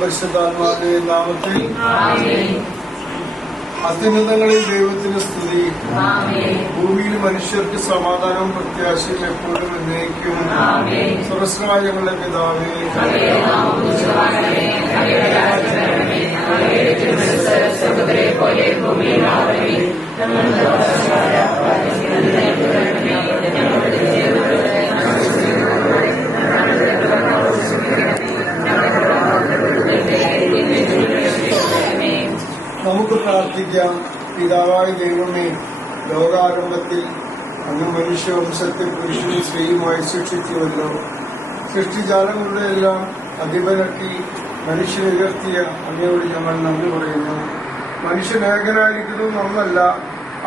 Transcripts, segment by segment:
പരിശുദ്ധാത്മാവിന്റെയും നാമത്തിൽ അത്യുന്നതങ്ങളിൽ ദൈവത്തിന് സ്തുതി. ഭൂമിയിൽ മനുഷ്യർക്ക് സമാധാനവും പ്രത്യാശയും എപ്പോഴും എന്നേക്കും. സ്വർഗ്ഗസ്ഥനായ ഞങ്ങളുടെ പിതാവേ, നമുക്ക് പ്രാർത്ഥിക്കാം. പിതാവായ ദൈവമേ, ലോകാരംഭത്തിൽ അങ്ങ് മനുഷ്യവംശത്തെ പുരുഷനും സ്ത്രീയുമായി സൃഷ്ടിച്ചുവല്ലോ. സൃഷ്ടിജാലങ്ങളുടെ എല്ലാം അധിപനാക്കി മനുഷ്യനെ ഉയർത്തിയ അങ്ങയോട് ഞങ്ങൾ നന്ദി പറയുന്നു. മനുഷ്യൻ ഏകനായിരിക്കുന്നത് നന്നല്ല,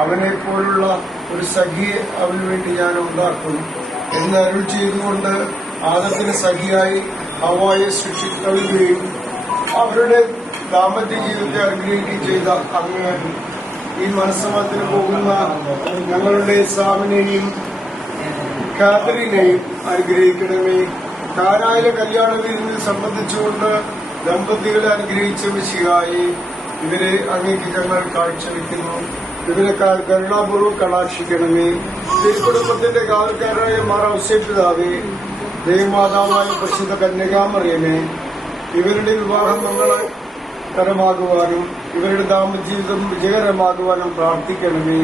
അവനെപ്പോലുള്ള ഒരു സഖിയെ അവന് വേണ്ടി ഞാൻ ഉണ്ടാക്കും എന്ന് അരുൾ ചെയ്തുകൊണ്ട് ആദത്തിന് സഖിയായി ഹവ്വായെ സൃഷ്ടിക്കുകയും അവരുടെ ദാമ്പത്യ ജീവിതത്തെ അനുഗ്രഹിക്കുകയും ചെയ്ത അങ്ങ് ഈ മനസ്സമ്മതത്തിന് പോകുന്ന ഞങ്ങളുടെ സാമിനെയും കാതറിനെയും അനുഗ്രഹിക്കണമേ. കാനായിലെ കല്യാണ വിരുന്നിൽ സംബന്ധിച്ചുകൊണ്ട് ദമ്പതികളെ അനുഗ്രഹിച്ച മിശിഹായി ഇവരെ അങ്ങേക്ക് ഞങ്ങൾ കാഴ്ചവെക്കുന്നു. ഇവരെ കരുണാപൂർവ്വം കടാക്ഷിക്കണമേ. തിരുക്കുടുംബത്തിന്റെ കാവൽക്കാരായ മാർ ഔസേപ്പിതാവേ, ദേവമാതാവായ പരിശുദ്ധ കന്യകാമറിയമേ, ഇവരുടെ വിവാഹം മംഗളകരമാകുവാനും ഇവരുടെ ദാമ്പത്യജീവിതം വിജയകരമാകുവാനും പ്രാർത്ഥിക്കണമേ.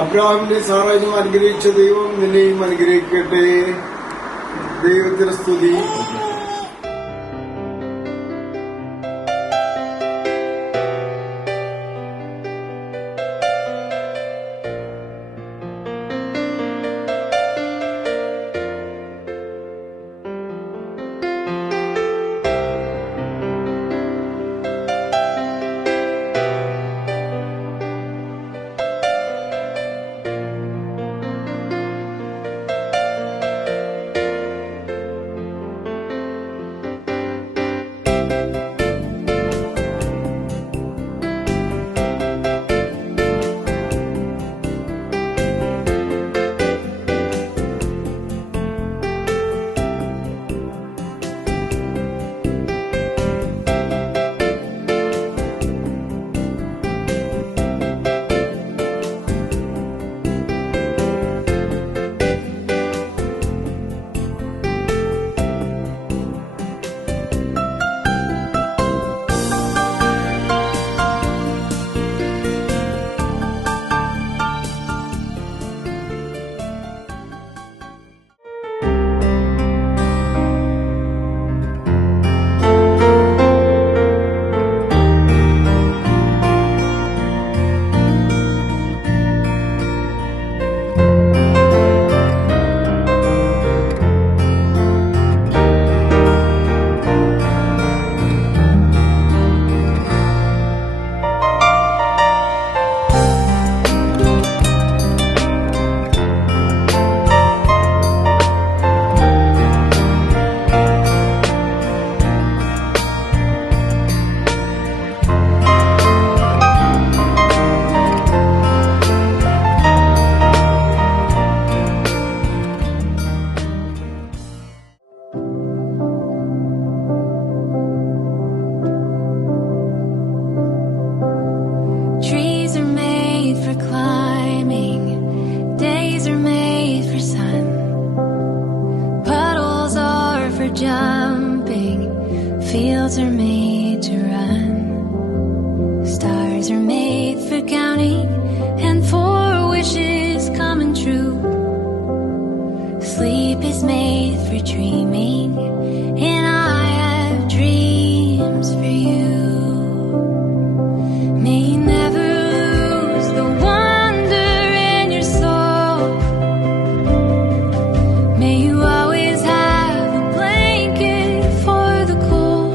അബ്രാഹാമിന്റെ സാറായും അനുഗ്രഹിച്ച ദൈവം നിന്നെയും അനുഗ്രഹിക്കട്ടെ. ദൈവത്തിന് സ്തുതി. Fields are made to run. Stars are made for counting and for wishes coming true. Sleep is made for dreaming, and I have dreams for you. May you never lose the wonder in your soul. May you always have a blanket for the cold.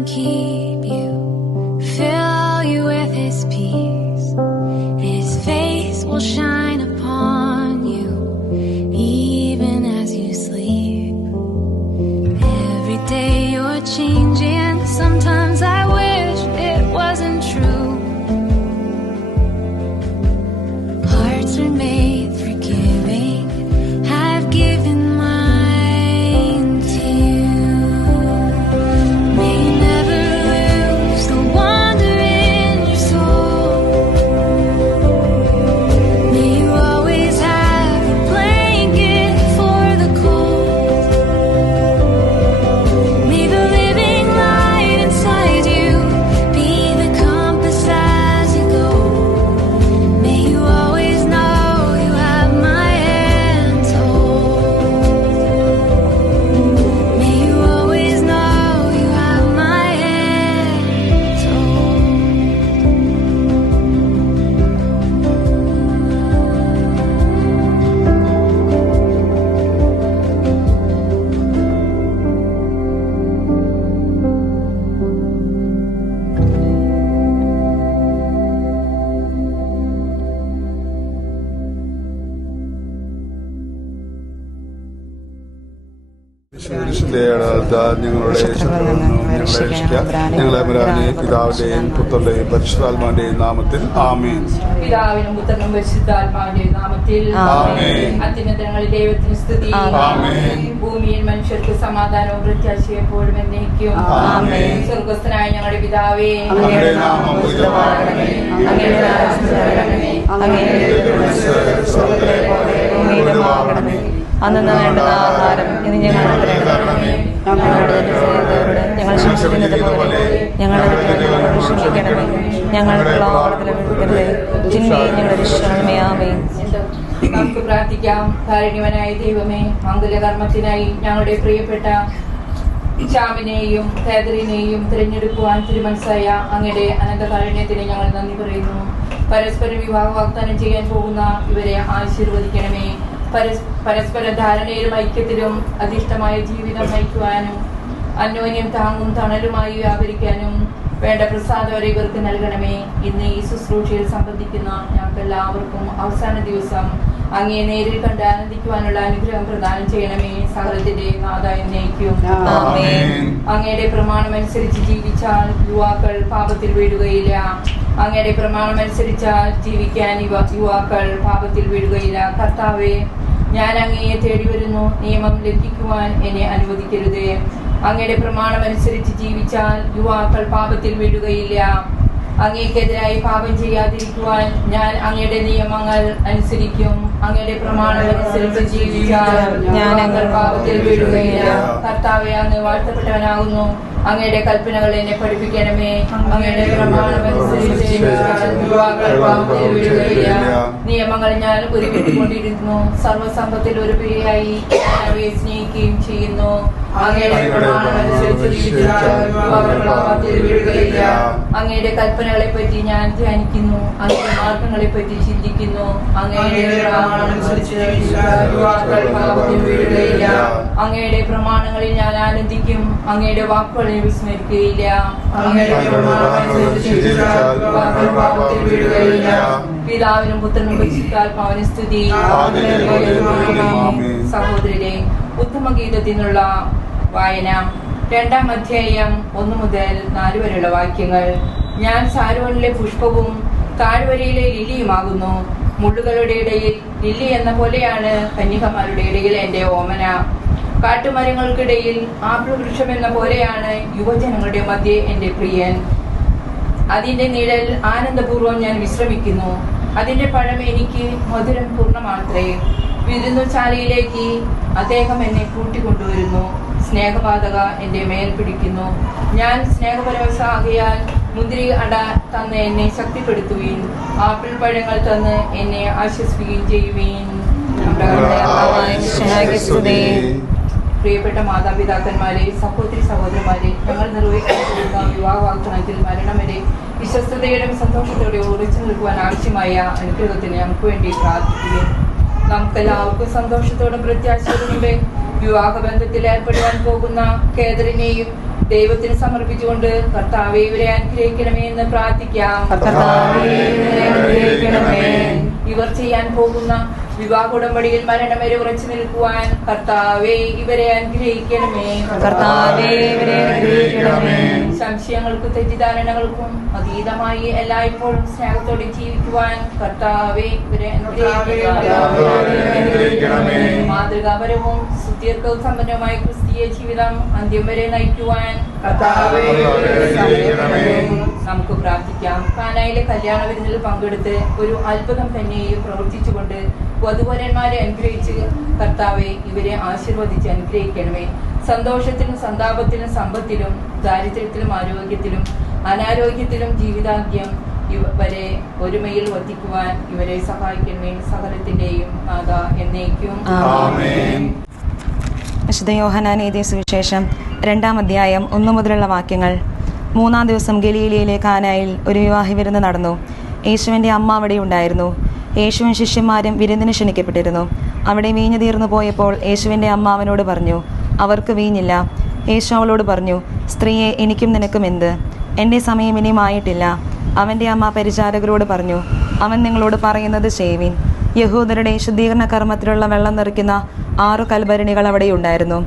and keep you, fill you with His peace. His face will shine upon you, even as you sleep. Every day you're changing, sometimes I wish it wasn't true. Hearts are made for giving, I've given mine to you. May you never lose the wonder in your soul. May you always have a blanket for the cold. May the living light inside you be the compass as you go. May you always know you have my hands hold. May you always know you have my hands hold. ഞങ്ങളുടെ ഞങ്ങളെ മരാനെ പിതാവിന്റെയും പുത്രന്റെയും പരിശുദ്ധാത്മാവിന്റെയും നാമത്തിൽ ആമേൻ. പിതാവിനും പുത്രനും പരിശുദ്ധാത്മാവിന്റെയും നാമത്തിൽ ആമേൻ. അത്യുന്നതങ്ങളിൽ ദൈവത്തിന് സ്തുതി. ആമേൻ. ഭൂമിയിൽ മനുഷ്യർക്ക് സമാധാനവും പ്രത്യാശയും എപ്പോഴും എന്നേക്കും. ആമേൻ. സ്വർഗ്ഗസ്ഥനായ ഞങ്ങളുടെ പിതാവേ, അങ്ങയുടെ നാമം പൂജിതമാകണമേ. അങ്ങയുടെ രാജ്യം വരണമേ. അങ്ങയുടെ തിരുമനസ്സ് സ്വർഗ്ഗത്തിലെ പോലെ ഭൂമിയിലുമാകണമേ. അന്ന് വേണ്ട ആഹാരം ഇന്ന് ഞങ്ങൾക്ക് തരണമേ. ഞങ്ങളുടെ തെറ്റുകാരോട് ഞങ്ങൾ ക്ഷമിക്കുന്നത് പോലെ ഞങ്ങളുടെ തെറ്റുകളോട് ക്ഷമിക്കണമേ. ഞങ്ങളുടെ പാപത്തിൽ വീഴരുതേ, തിന്മയിൽ ഞങ്ങളെ രക്ഷിക്കണമേ. ആമേൻ. നമുക്ക് പ്രാർത്ഥിക്കാം. കാരുണ്യവനായ ദൈവമേ, മംഗലകർമ്മത്തിനായി ഞങ്ങളുടെ പ്രിയപ്പെട്ട ശ്യാമിനെയും കാതറിനെയും തിരഞ്ഞെടുക്കുവാൻ തിരുമനസ്സായ അങ്ങയുടെ അനന്തകാരുണ്യത്തിന് ഞങ്ങൾ നന്ദി പറയുന്നു. പരസ്പരം വിവാഹ വാഗ്ദാനം ചെയ്യാൻ പോകുന്ന ഇവരെ ആശീർവദിക്കണമേ. പരസ്പര ധാരണയിലും ഐക്യത്തിലും അധിഷ്ഠമായ ജീവിതം നയിക്കുവാനും അന്യോന്യം താങ്ങും തണലുമായി വ്യാപരിക്കാനും വേണ്ട പ്രസാദം വരെ ഇവർക്ക് നൽകണമേ. ഇന്ന് ഈ ശുശ്രൂഷയിൽ സംബന്ധിക്കുന്ന ഞങ്ങൾക്ക് എല്ലാവർക്കും അവസാന ദിവസം അങ്ങയെ നേരിൽ കണ്ട് ആനന്ദിക്കുവാനുള്ള അനുഗ്രഹം പ്രദാനം ചെയ്യണമേ. സകലത്തിന്റെ നാഥായി നയിക്കും. അങ്ങയുടെ പ്രമാണം അനുസരിച്ച് ജീവിച്ചാൽ യുവാക്കൾ പാപത്തിൽ വീഴുകയില്ല. അങ്ങയുടെ പ്രമാണം അനുസരിച്ചാൽ ജീവിക്കാൻ യുവാക്കൾ പാപത്തിൽ വീഴുകയില്ല. കർത്താവേ, ഞാൻ അങ്ങയെ തേടി വരുന്നു. നിയമം ലംഘിക്കുവാൻ എന്നെ അനുവദിക്കരുതേ. അങ്ങയുടെ പ്രമാണം അനുസരിച്ച് ജീവിച്ചാൽ യുവാക്കൾ പാപത്തിൽ വീഴുകയില്ല. അങ്ങേക്കെതിരായി പാപം ചെയ്യാതിരിക്കുവാൻ ഞാൻ അങ്ങയുടെ നിയമങ്ങൾ അനുസരിക്കും. അങ്ങയുടെ പ്രമാണം അനുസരിച്ച് ജീവിച്ചാൽ യുവാക്കൾ പാപത്തിൽ വീഴുകയില്ല. കർത്താവേ, അങ്ങ് വാഴ്ത്തപ്പെട്ടവനാകുന്നു. അങ്ങയുടെ കൽപ്പനകൾ എന്നെ പഠിപ്പിക്കണമേ. അങ്ങയുടെ പ്രമാണം അനുസരിച്ച് യുവാക്കൾ പാപത്തിൽ വീഴുകയില്ല. നിയമങ്ങൾ ഞാൻ ഒരുക്കിക്കൊണ്ടിരുന്നു. സർവ്വസമ്പത്തിൽ ഒരു പിരിയായി ഞാൻ അവയെ സ്നേഹിക്കുകയും ചെയ്യുന്നു. അങ്ങയുടെ പ്രമാണം അനുസരിച്ച് ജീവിച്ചാൽ യുവാക്കൾ പാപത്തിൽ വീഴുകയില്ല. അങ്ങയുടെ കൽപ്പനകളെ പറ്റി ഞാൻ ധ്യാനിക്കുന്നു. അങ്ങയുടെ മാർഗങ്ങളെ പറ്റി ചിന്തിക്കുന്നു. അങ്ങയുടെ പ്രമാണം അനുസരിച്ച് ജീവിച്ചാൽ യുവാക്കൾ പാപത്തിൽ വീഴുകയില്ല. അങ്ങയുടെ പ്രമാണങ്ങളിൽ ഞാൻ ആനന്ദിക്കും. അങ്ങയുടെ വാക്കുകളെ വിസ്മരിക്കുകയില്ല. അങ്ങയുടെ പ്രമാണം അനുസരിച്ച് ജീവിച്ചാൽ യുവാക്കൾ പാപത്തിൽ വീഴുകയില്ല. പിതാവിനും പുത്രനും പരിശുദ്ധാത്മാവിനും സ്തുതി. സഹോദരരെ, ഉത്തമഗീതത്തിനുള്ള വായന 2-ാം അധ്യായം 1 മുതൽ 4 വരെയുള്ള വാക്യങ്ങൾ. ഞാൻ സാരോനിലെ പുഷ്പവും താഴ്വരയിലെ ലില്ലിയുമാകുന്നു. മുള്ളുകളുടെ ഇടയിൽ ലില്ലി എന്ന പോലെയാണ് കന്യകമാരുടെ ഇടയിൽ എന്റെ ഓമന. കാട്ടുമരങ്ങൾക്കിടയിൽ ആപ്പിൾ വൃക്ഷം എന്ന പോലെയാണ് യുവജനങ്ങളുടെ മധ്യേ എന്റെ പ്രിയൻ. അതിന്റെ നിഴൽ ആനന്ദപൂർവ്വം ഞാൻ വിശ്രമിക്കുന്നു. അതിന്റെ പഴം എനിക്ക് മധുരം പൂർണ്ണമാത്രേ. വിരുന്നുശാലയിലേക്ക് അദ്ദേഹം എന്നെ കൂട്ടിക്കൊണ്ടുവരുന്നു. സ്നേഹപാതക എന്റെ മേൽ പിടിക്കുന്നു. ഞാൻ സ്നേഹപരവശാകയാൽ മുന്തിരി അട തന്ന് എന്നെ ശക്തിപ്പെടുത്തുകയും ആപ്പിൾ പഴങ്ങൾ തന്ന് എന്നെ ആശ്വസിപ്പിക്കുകയും ചെയ്യുകയും. പ്രിയപ്പെട്ട മാതാപിതാക്കന്മാരെ, സഹോദരി സഹോദരന്മാരെ, ഞങ്ങൾ നിർവഹിക്കുന്ന വിവാഹ വാഗ്ദാനത്തിൽ മരണം വരെ വിശ്വസ്തയോടും സന്തോഷത്തോടെ ഉറച്ചു നിൽക്കുവാൻ ആവശ്യമായ അനുഗ്രഹത്തിന് നമുക്ക് വേണ്ടി പ്രാർത്ഥിക്കുകയും നമുക്കെല്ലാവർക്കും സന്തോഷത്തോടും പ്രത്യാശയോടും വിവാഹബന്ധത്തിൽ ഏർപ്പെടുവാൻ പോകുന്ന കേദറിനെയും ദൈവത്തിന് സമർപ്പിച്ചുകൊണ്ട് കർത്താവേ ഇവരെ അനുഗ്രഹിക്കണമേ എന്ന് പ്രാർത്ഥിക്കാം. ഇവർ ചെയ്യാൻ പോകുന്ന വിവാഹ ഉടമ്പടിയിൽ മരണം വരെ ഉറച്ചു നിൽക്കുവാൻ കർത്താവേ ഇവരെ അനുഗ്രഹിക്കണമേ. സംശയങ്ങൾക്കും തെറ്റിദ്ധാരണകൾക്കും അതീതമായി എല്ലായ്പ്പോഴും സ്നേഹത്തോടെ ജീവിക്കുവാൻ കർത്താവേ ഇവരെ അനുഗ്രഹിക്കണമേ. മാതൃകാപരവും സുദീർഘവും സമ്പന്നവുമായ ക്രിസ്തീയ ജീവിതം അന്ത്യം വരെ നയിക്കുവാൻ കർത്താവേ നമുക്ക് പ്രാർത്ഥിക്കാം. കാനായിലെ കല്യാണ വിരുന്നിൽ പങ്കെടുത്ത് ഒരു അത്ഭുതം തന്നെയും പ്രവർത്തിച്ചുകൊണ്ട് വധുവരന്മാരെ അനുഗ്രഹിച്ച് കർത്താവെ ഇവരെ ആശീർവദിച്ച് അനുഗ്രഹിക്കണമേ. സന്തോഷത്തിലും സന്താപത്തിലും സമ്പത്തിലും ദാരിദ്ര്യത്തിലും ആരോഗ്യത്തിലും അനാരോഗ്യത്തിലും ജീവിതാന്ത്യം ഇവരെ ഒരുമയിൽ വർദ്ധിക്കുവാൻ ഇവരെ സഹായിക്കണമേ. സകലത്തിന്റെയും നാഥ എന്നേക്കും ആമേൻ. വിശുദ്ധ യോഹന്നാൻ എഴുതിയ സുവിശേഷം 2-ാം അധ്യായം 1 മുതലുള്ള വാക്യങ്ങൾ. 3-ാം ദിവസം ഗലീലയിലെ കാനായിൽ ഒരു വിവാഹ വിരുന്ന് നടന്നു. യേശുവിൻ്റെ അമ്മ അവിടെ ഉണ്ടായിരുന്നു. യേശുവും ശിഷ്യന്മാരും വിരുന്നിന് ക്ഷണിക്കപ്പെട്ടിരുന്നു. അവിടെ വീഞ്ഞു തീർന്നു പോയപ്പോൾ യേശുവിൻ്റെ അമ്മ അവനോട് പറഞ്ഞു, അവർക്ക് വീഞ്ഞില്ല. യേശു അവളോട് പറഞ്ഞു, സ്ത്രീയെ, എനിക്കും നിനക്കും എന്ത്? എൻ്റെ സമയം ഇനിയും ആയിട്ടില്ല. അവൻ്റെ അമ്മ പരിചാരകരോട് പറഞ്ഞു, അവൻ നിങ്ങളോട് പറയുന്നത് ചെയ്യുവിൻ. യഹൂദരുടെ ശുദ്ധീകരണ കർമ്മത്തിലുള്ള വെള്ളം നിറയ്ക്കുന്ന 6 കൽഭരണികൾ അവിടെ ഉണ്ടായിരുന്നു.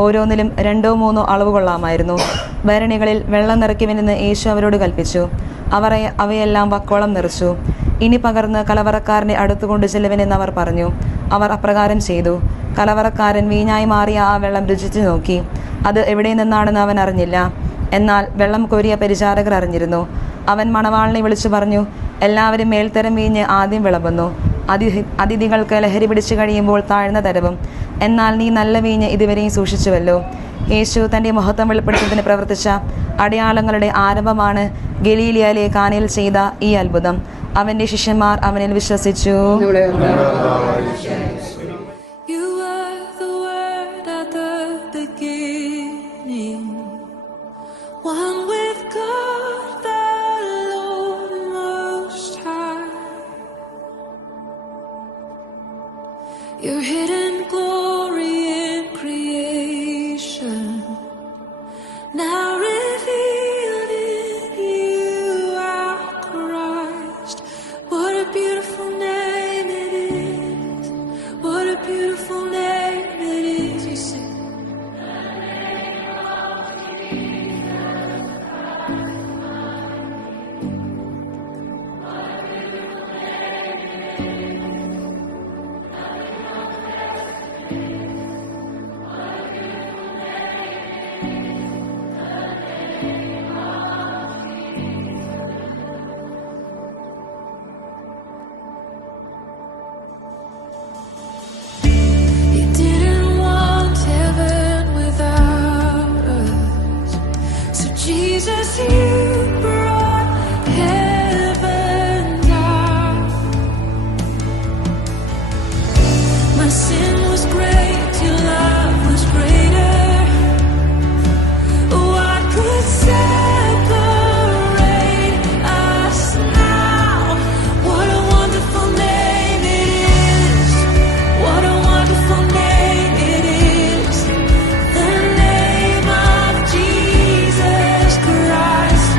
ഓരോന്നിലും 2-3 അളവ് കൊള്ളാമായിരുന്നു. ഭരണികളിൽ വെള്ളം നിറയ്ക്കുമെന്ന് യേശു അവരോട് കൽപ്പിച്ചു. അവർ അവയെല്ലാം വക്കോളം നിറച്ചു. ഇനി പകർന്ന് കലവറക്കാരൻ്റെ അടുത്ത് കൊണ്ട് ചെല്ലുവനെന്ന് അവർ പറഞ്ഞു. അവർ അപ്രകാരം ചെയ്തു. കലവറക്കാരൻ വീഞ്ഞായി മാറിയ ആ വെള്ളം രുചിച്ചു നോക്കി. അത് എവിടെ നിന്നാണെന്ന് അവൻ അറിഞ്ഞില്ല. എന്നാൽ വെള്ളം കോരിയ പരിചാരകർ അറിഞ്ഞിരുന്നു. അവൻ മണവാളിനെ വിളിച്ചു പറഞ്ഞു, എല്ലാവരും മേൽത്തരം വീഞ്ഞ് ആദ്യം വിളമ്പുന്നു. അതിഥികൾക്ക് ലഹരി പിടിച്ചു കഴിയുമ്പോൾ താഴ്ന്ന തരവും. എന്നാൽ നീ നല്ല വീഞ്ഞ് ഇതുവരെയും സൂക്ഷിച്ചുവല്ലോ. യേശു തൻ്റെ മഹത്വം വെളിപ്പെടുത്തുന്നതിന് പ്രവർത്തിച്ച അടയാളങ്ങളുടെ ആരംഭമാണ് ഗലീലിയയിലെ കാനയിൽ ചെയ്ത ഈ അത്ഭുതം. അവൻ്റെ ശിഷ്യന്മാർ അവനിൽ വിശ്വസിച്ചു. You were the word at the beginning, one with God the Lord Most High. Your hidden glory in creation, now revealed in you, our Christ. What a beautiful name it is. What a beautiful name it is. You sing. You didn't want heaven without us, so Jesus, you brought heaven down. My sin was great, your love was greater. What could separate us now? What a wonderful name it is. What a wonderful name it is. The name of Jesus Christ.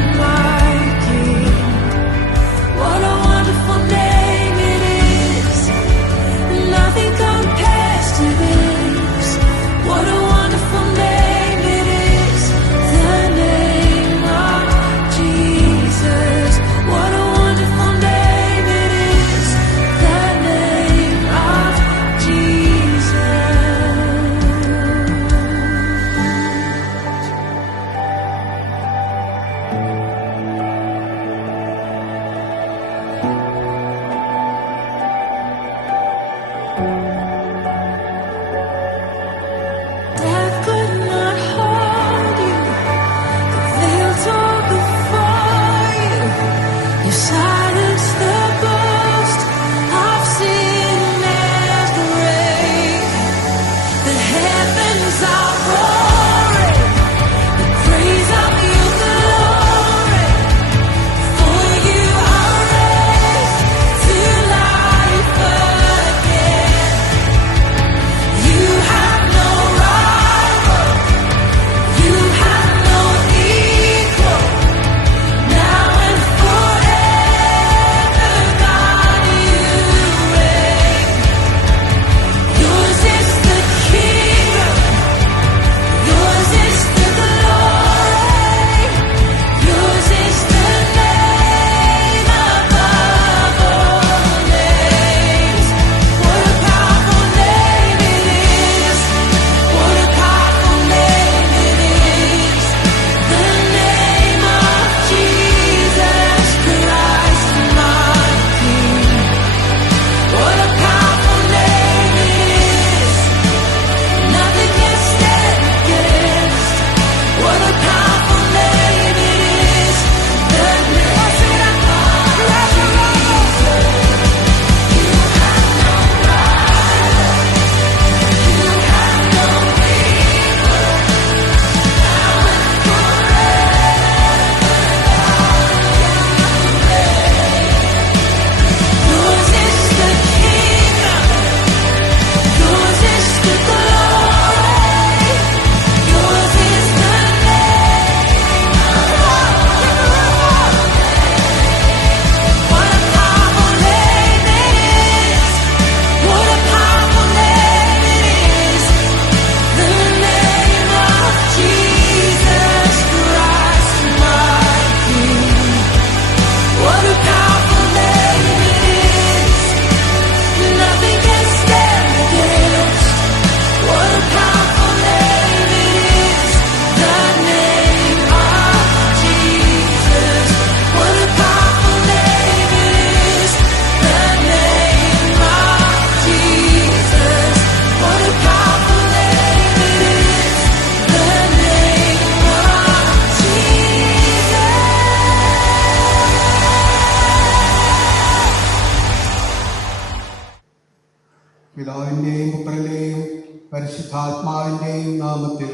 പരിശുദ്ധാത്മാവിന്റെയും നാമത്തിൽ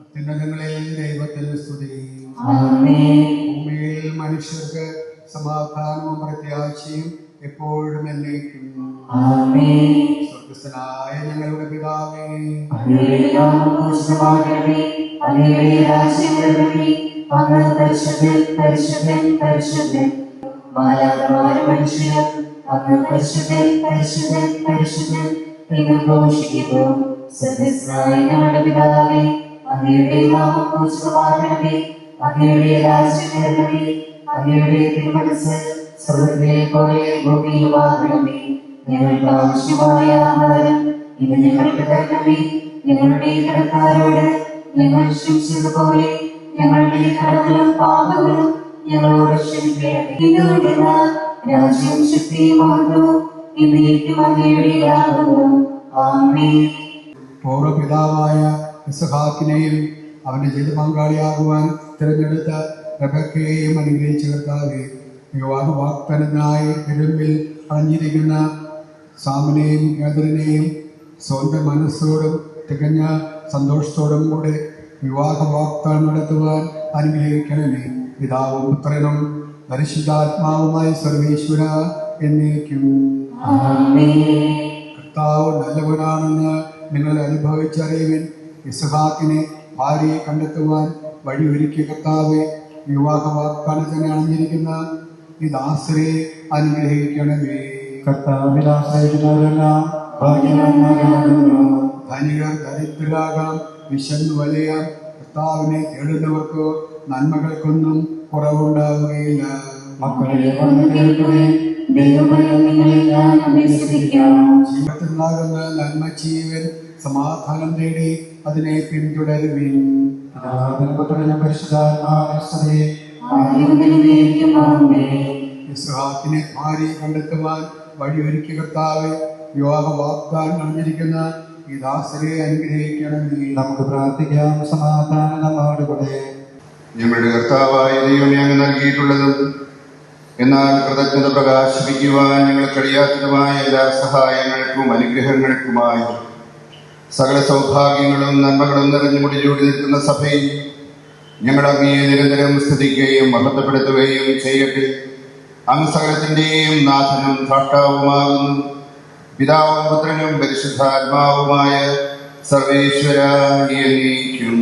അത്യുന്നതങ്ങളിൽ ദൈവത്തിന് സ്തുതി. ഭൂമിയിൽ മനുഷ്യർക്ക് സമാധാനവും പ്രത്യാശയും എപ്പോഴും എന്നേക്കും. സ്വർഗസ്ഥനായ ഞങ്ങളുടെ പിതാവേ, ഞങ്ങളുടെ പിതാവേ, അങ്ങയുടെ നാമം പൂജിതമാകണമേ, അങ്ങയുടെ രാജ്യം വരണമേ, അങ്ങയുടെ തിരുമനസ്സ് സ്വർഗ്ഗത്തിലെ പോലെ ഭൂമിയിലുമാകണമേ. ഞങ്ങൾക്ക് ആവശ്യമായ ആഹാരം ഇന്ന് ഞങ്ങൾക്ക് തരണമേ. ഞങ്ങളുടെ കടക്കാരോട് ഞങ്ങൾ ക്ഷമിച്ചതുപോലെ ഞങ്ങളുടെ കടങ്ങളും പാപങ്ങളും ഞങ്ങളോട് ക്ഷമിക്കണമേ. രാജ്യം ശക്തിയും മഹത്വവും എന്നേക്കും അങ്ങയുടേതാകുന്നു. ആമേൻ. പൂർവ്വപിതാവായ ഇസ്ഹാക്കിനെയും അവന്റെ ജീവിത പങ്കാളിയാകുവാൻ തിരഞ്ഞെടുത്ത റെബെക്കയെയും അനുഗ്രഹിച്ച കർത്താവേ, വിവാഹ വാഗ്ദാനത്തിനായി പെരുമ്പിൽ അണിഞ്ഞിരിക്കുന്ന സാമിനെയും കേദറിനെയും സ്വന്തം മനസ്സോടും തികഞ്ഞ സന്തോഷത്തോടും കൂടെ വിവാഹ വാഗ്ദാനം നടത്തുവാൻ അനുഗ്രഹിക്കണമേ. പിതാവും പുത്രനും പരിശുദ്ധാത്മാവുമായി സർവേശ്വര എന്നേക്കും. കർത്താവ് നല്ലവനാണെന്ന് നിങ്ങൾ അനുഭവിച്ചറിയുവിൻ. ഇസ്ഹാക്കിനെ ഭാര്യയെ കണ്ടെത്തുവാൻ വഴിയൊരുക്കിയ കർത്താവെ, വിവാഹ വാഗ്ദാനത്തിന് അണിഞ്ഞിരിക്കുന്ന ഈ ദാസരെ അനുഗ്രഹിക്കണമേ. കർത്താവിൽ ആശ്രയിക്കുന്നവരെല്ലാം ഭാഗ്യവാന്മാരാകുന്നു. ധനികർ ദരിദ്രരാകാം, വിശന്നു വലയാം. കർത്താവിനെ തേടുന്നവർക്ക് നന്മകൾക്കൊന്നും കുറവുണ്ടാവുകയില്ല. മക്കളെ വന്ന് കേൾക്കുവിൻ, ദൈവഭയം നിങ്ങളിൽ ഞാൻ അഭ്യസിപ്പിക്കാം. ജീവിതത്തിലുണ്ടാകുന്ന നന്മ ചെയ്യുവൻ, സമാധാനം തേടി അതിനെ പിന്തുടരുവിൻ. പുത്രനും പരിശുദ്ധാത്മാവിനും സ്തുതി. ഇസ്ഹാക്കിനെ ഭാര്യയെ കണ്ടെത്തുവാൻ വഴിയൊരുക്കിയ കർത്താവെ, വിവാഹ വാഗ്ദാനം അണിഞ്ഞിരിക്കുന്ന ഈ ദാസരെ അനുഗ്രഹിക്കണമേ. നമുക്ക് പ്രാർത്ഥിക്കാം. സമാധാനം നമ്മോടുകൂടെ. ഞങ്ങളുടെ കർത്താവായ ദൈവമേ, അങ്ങ് നൽകിയിട്ടുള്ളതും എന്നാൽ കൃതജ്ഞത പ്രകാശിപ്പിക്കുവാൻ ഞങ്ങൾ കഴിയാത്തതുമായ എല്ലാ സഹായങ്ങൾക്കും അനുഗ്രഹങ്ങൾക്കുമായി സകല സൗഭാഗ്യങ്ങളും നന്മകളും നിറഞ്ഞു മുടിചൂടി നിൽക്കുന്ന സഭയിൽ ഞങ്ങൾ അങ്ങയെ നിരന്തരം സ്തുതിക്കുകയും മഹത്വപ്പെടുത്തുകയും ചെയ്യട്ടെ. അങ്ങ് സകലത്തിൻ്റെയും നാഥനും ധാട്ടാവുമാകുന്നു. പിതാവും പുത്രനും പരിശുദ്ധാത്മാവുമായ സർവേശ്വര എന്നേക്കും.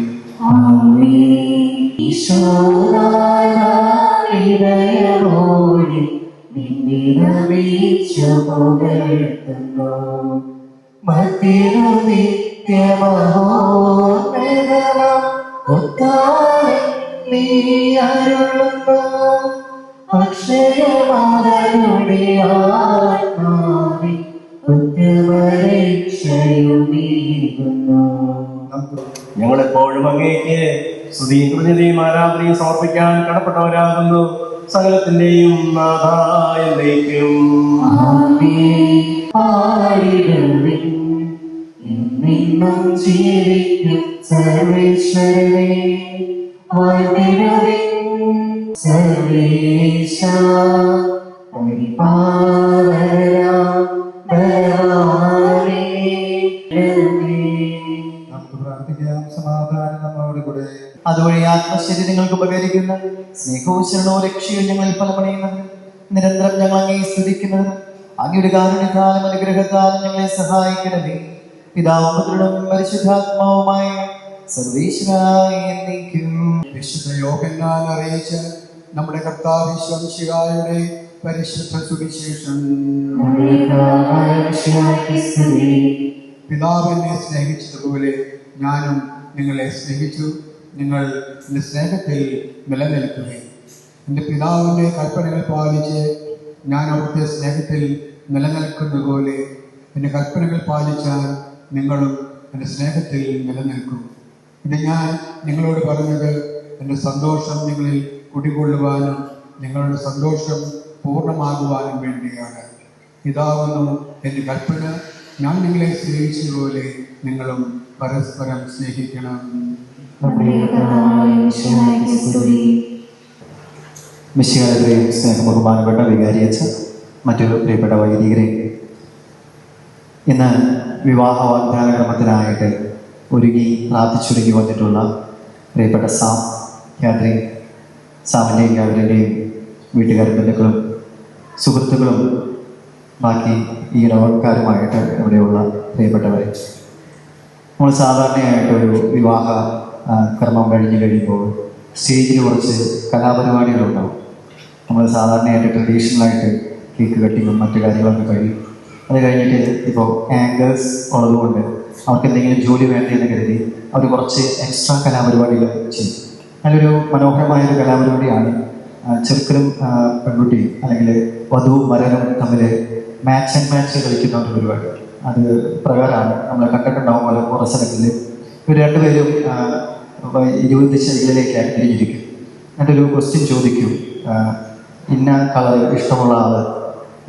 ഞങ്ങളെപ്പോഴും അങ്ങേക്ക് സ്തുതിയും കൃതജ്ഞതയും ആരാധനയും സമർപ്പിക്കാൻ കടപ്പെട്ടവരാകുന്നു. സകലത്തിന്റെയും നാഥായ എന്നേക്കും. അതുവഴി ആത്മശരീരങ്ങൾക്ക് ഉപകരിക്കുന്ന സ്നേഹവും ശരണവും രക്ഷയും ഞങ്ങളിൽ ഫലമണിയുന്നത് നിരന്തരം ഞങ്ങൾ അങ്ങേ സ്തുതിക്കുന്നത് അങ്ങയുടെ കാരുണ്യകാലം അനുഗ്രഹകാലം ഞങ്ങളെ സഹായിക്കണമേ. പിതാവും പുത്രനും പരിശുദ്ധാത്മാവുമായ സർവേശ്വരായ എന്നേക്കും. വിശുദ്ധ യോഹന്നാൻ അറിയിച്ച നമ്മുടെ കർത്താവ് ശംശിഹായുടെ പരിശുദ്ധ സുവിശേഷം. പിതാവ് എന്നെ സ്നേഹിച്ചതുപോലെ ഞാനും നിങ്ങളെ സ്നേഹിച്ചു. നിങ്ങൾ എൻ്റെ സ്നേഹത്തിൽ നിലനിൽക്കുകയും എൻ്റെ പിതാവിൻ്റെ കൽപ്പനകൾ പാലിച്ച് ഞാൻ അവിടുത്തെ സ്നേഹത്തിൽ നിലനിൽക്കുന്നതുപോലെ എൻ്റെ കൽപ്പനകൾ പാലിച്ചാൽ നിങ്ങളും എൻ്റെ സ്നേഹത്തിൽ നിലനിൽക്കും. ഇത് ഞാൻ നിങ്ങളോട് പറഞ്ഞത് എൻ്റെ സന്തോഷം നിങ്ങളിൽ കുടികൊള്ളുവാനും നിങ്ങളുടെ സന്തോഷം പൂർണ്ണമാകുവാനും വേണ്ടിയാണ്. ഇതാവുന്നു എൻ്റെ കൽപ്പന, ഞാൻ നിങ്ങളെ സ്നേഹിച്ചതുപോലെ നിങ്ങളും പരസ്പരം സ്നേഹിക്കണം. മിശിഹായിലെയും സ്നേഹം ബഹുമാനപ്പെട്ട വികാരിയച്ച, മറ്റു പ്രിയപ്പെട്ട വൈദികരെ, ഇന്ന് വിവാഹ വാഗ്ദാന ക്രമത്തിനായിട്ട് ഒരുങ്ങി പ്രാർത്ഥിച്ചൊരുങ്ങി വന്നിട്ടുള്ള പ്രിയപ്പെട്ട സാം, കാതറിൻ, സാമിൻ്റെയും കാതറിൻ്റെയും വീട്ടുകാരും ബന്ധുക്കളും സുഹൃത്തുക്കളും ബാക്കി ഈ ഇടവക്കാരുമായിട്ട് ഇവിടെയുള്ള പ്രിയപ്പെട്ടവരെ, നമ്മൾ സാധാരണയായിട്ടൊരു വിവാഹ കർമ്മം കഴിഞ്ഞ് കഴിയുമ്പോൾ സ്റ്റേജിൽ കുറച്ച് കലാപരിപാടികളുണ്ടാവും. നമ്മൾ സാധാരണയായിട്ട് ട്രഡീഷണലായിട്ട് കേക്ക് കട്ടിങ്ങും മറ്റു കാര്യങ്ങളൊക്കെ കഴിയും. അത് കഴിഞ്ഞിട്ട് ഇപ്പോൾ ആങ്കേഴ്സ് ഉള്ളതുകൊണ്ട് അവർക്ക് എന്തെങ്കിലും ജോലി വേണ്ടതെന്ന് കരുതി അവർ കുറച്ച് എക്സ്ട്രാ കലാപരിപാടികൾ ചെയ്യും. നല്ലൊരു മനോഹരമായൊരു കലാപരിപാടിയാണ് ചെറുക്കനും പെൺകുട്ടിയും അല്ലെങ്കിൽ വധുവും വരനും തമ്മിൽ മാച്ച് ആൻഡ് മാച്ച് കളിക്കുന്ന ഒരു പരിപാടി. അത് പ്രകാരമാണ് നമ്മൾ കണ്ടിട്ടുണ്ടാവും പോലെ കുറേ സ്ഥലങ്ങളിൽ ഇവർ രണ്ടുപേരും 20 ദിശകളിലേക്കാണ് തിരിഞ്ഞിരിക്കും. എന്നിട്ടൊരു ക്വസ്റ്റ്യൻ ചോദിക്കും, ഇന്ന കളർ ഇഷ്ടമുള്ള ആൾ,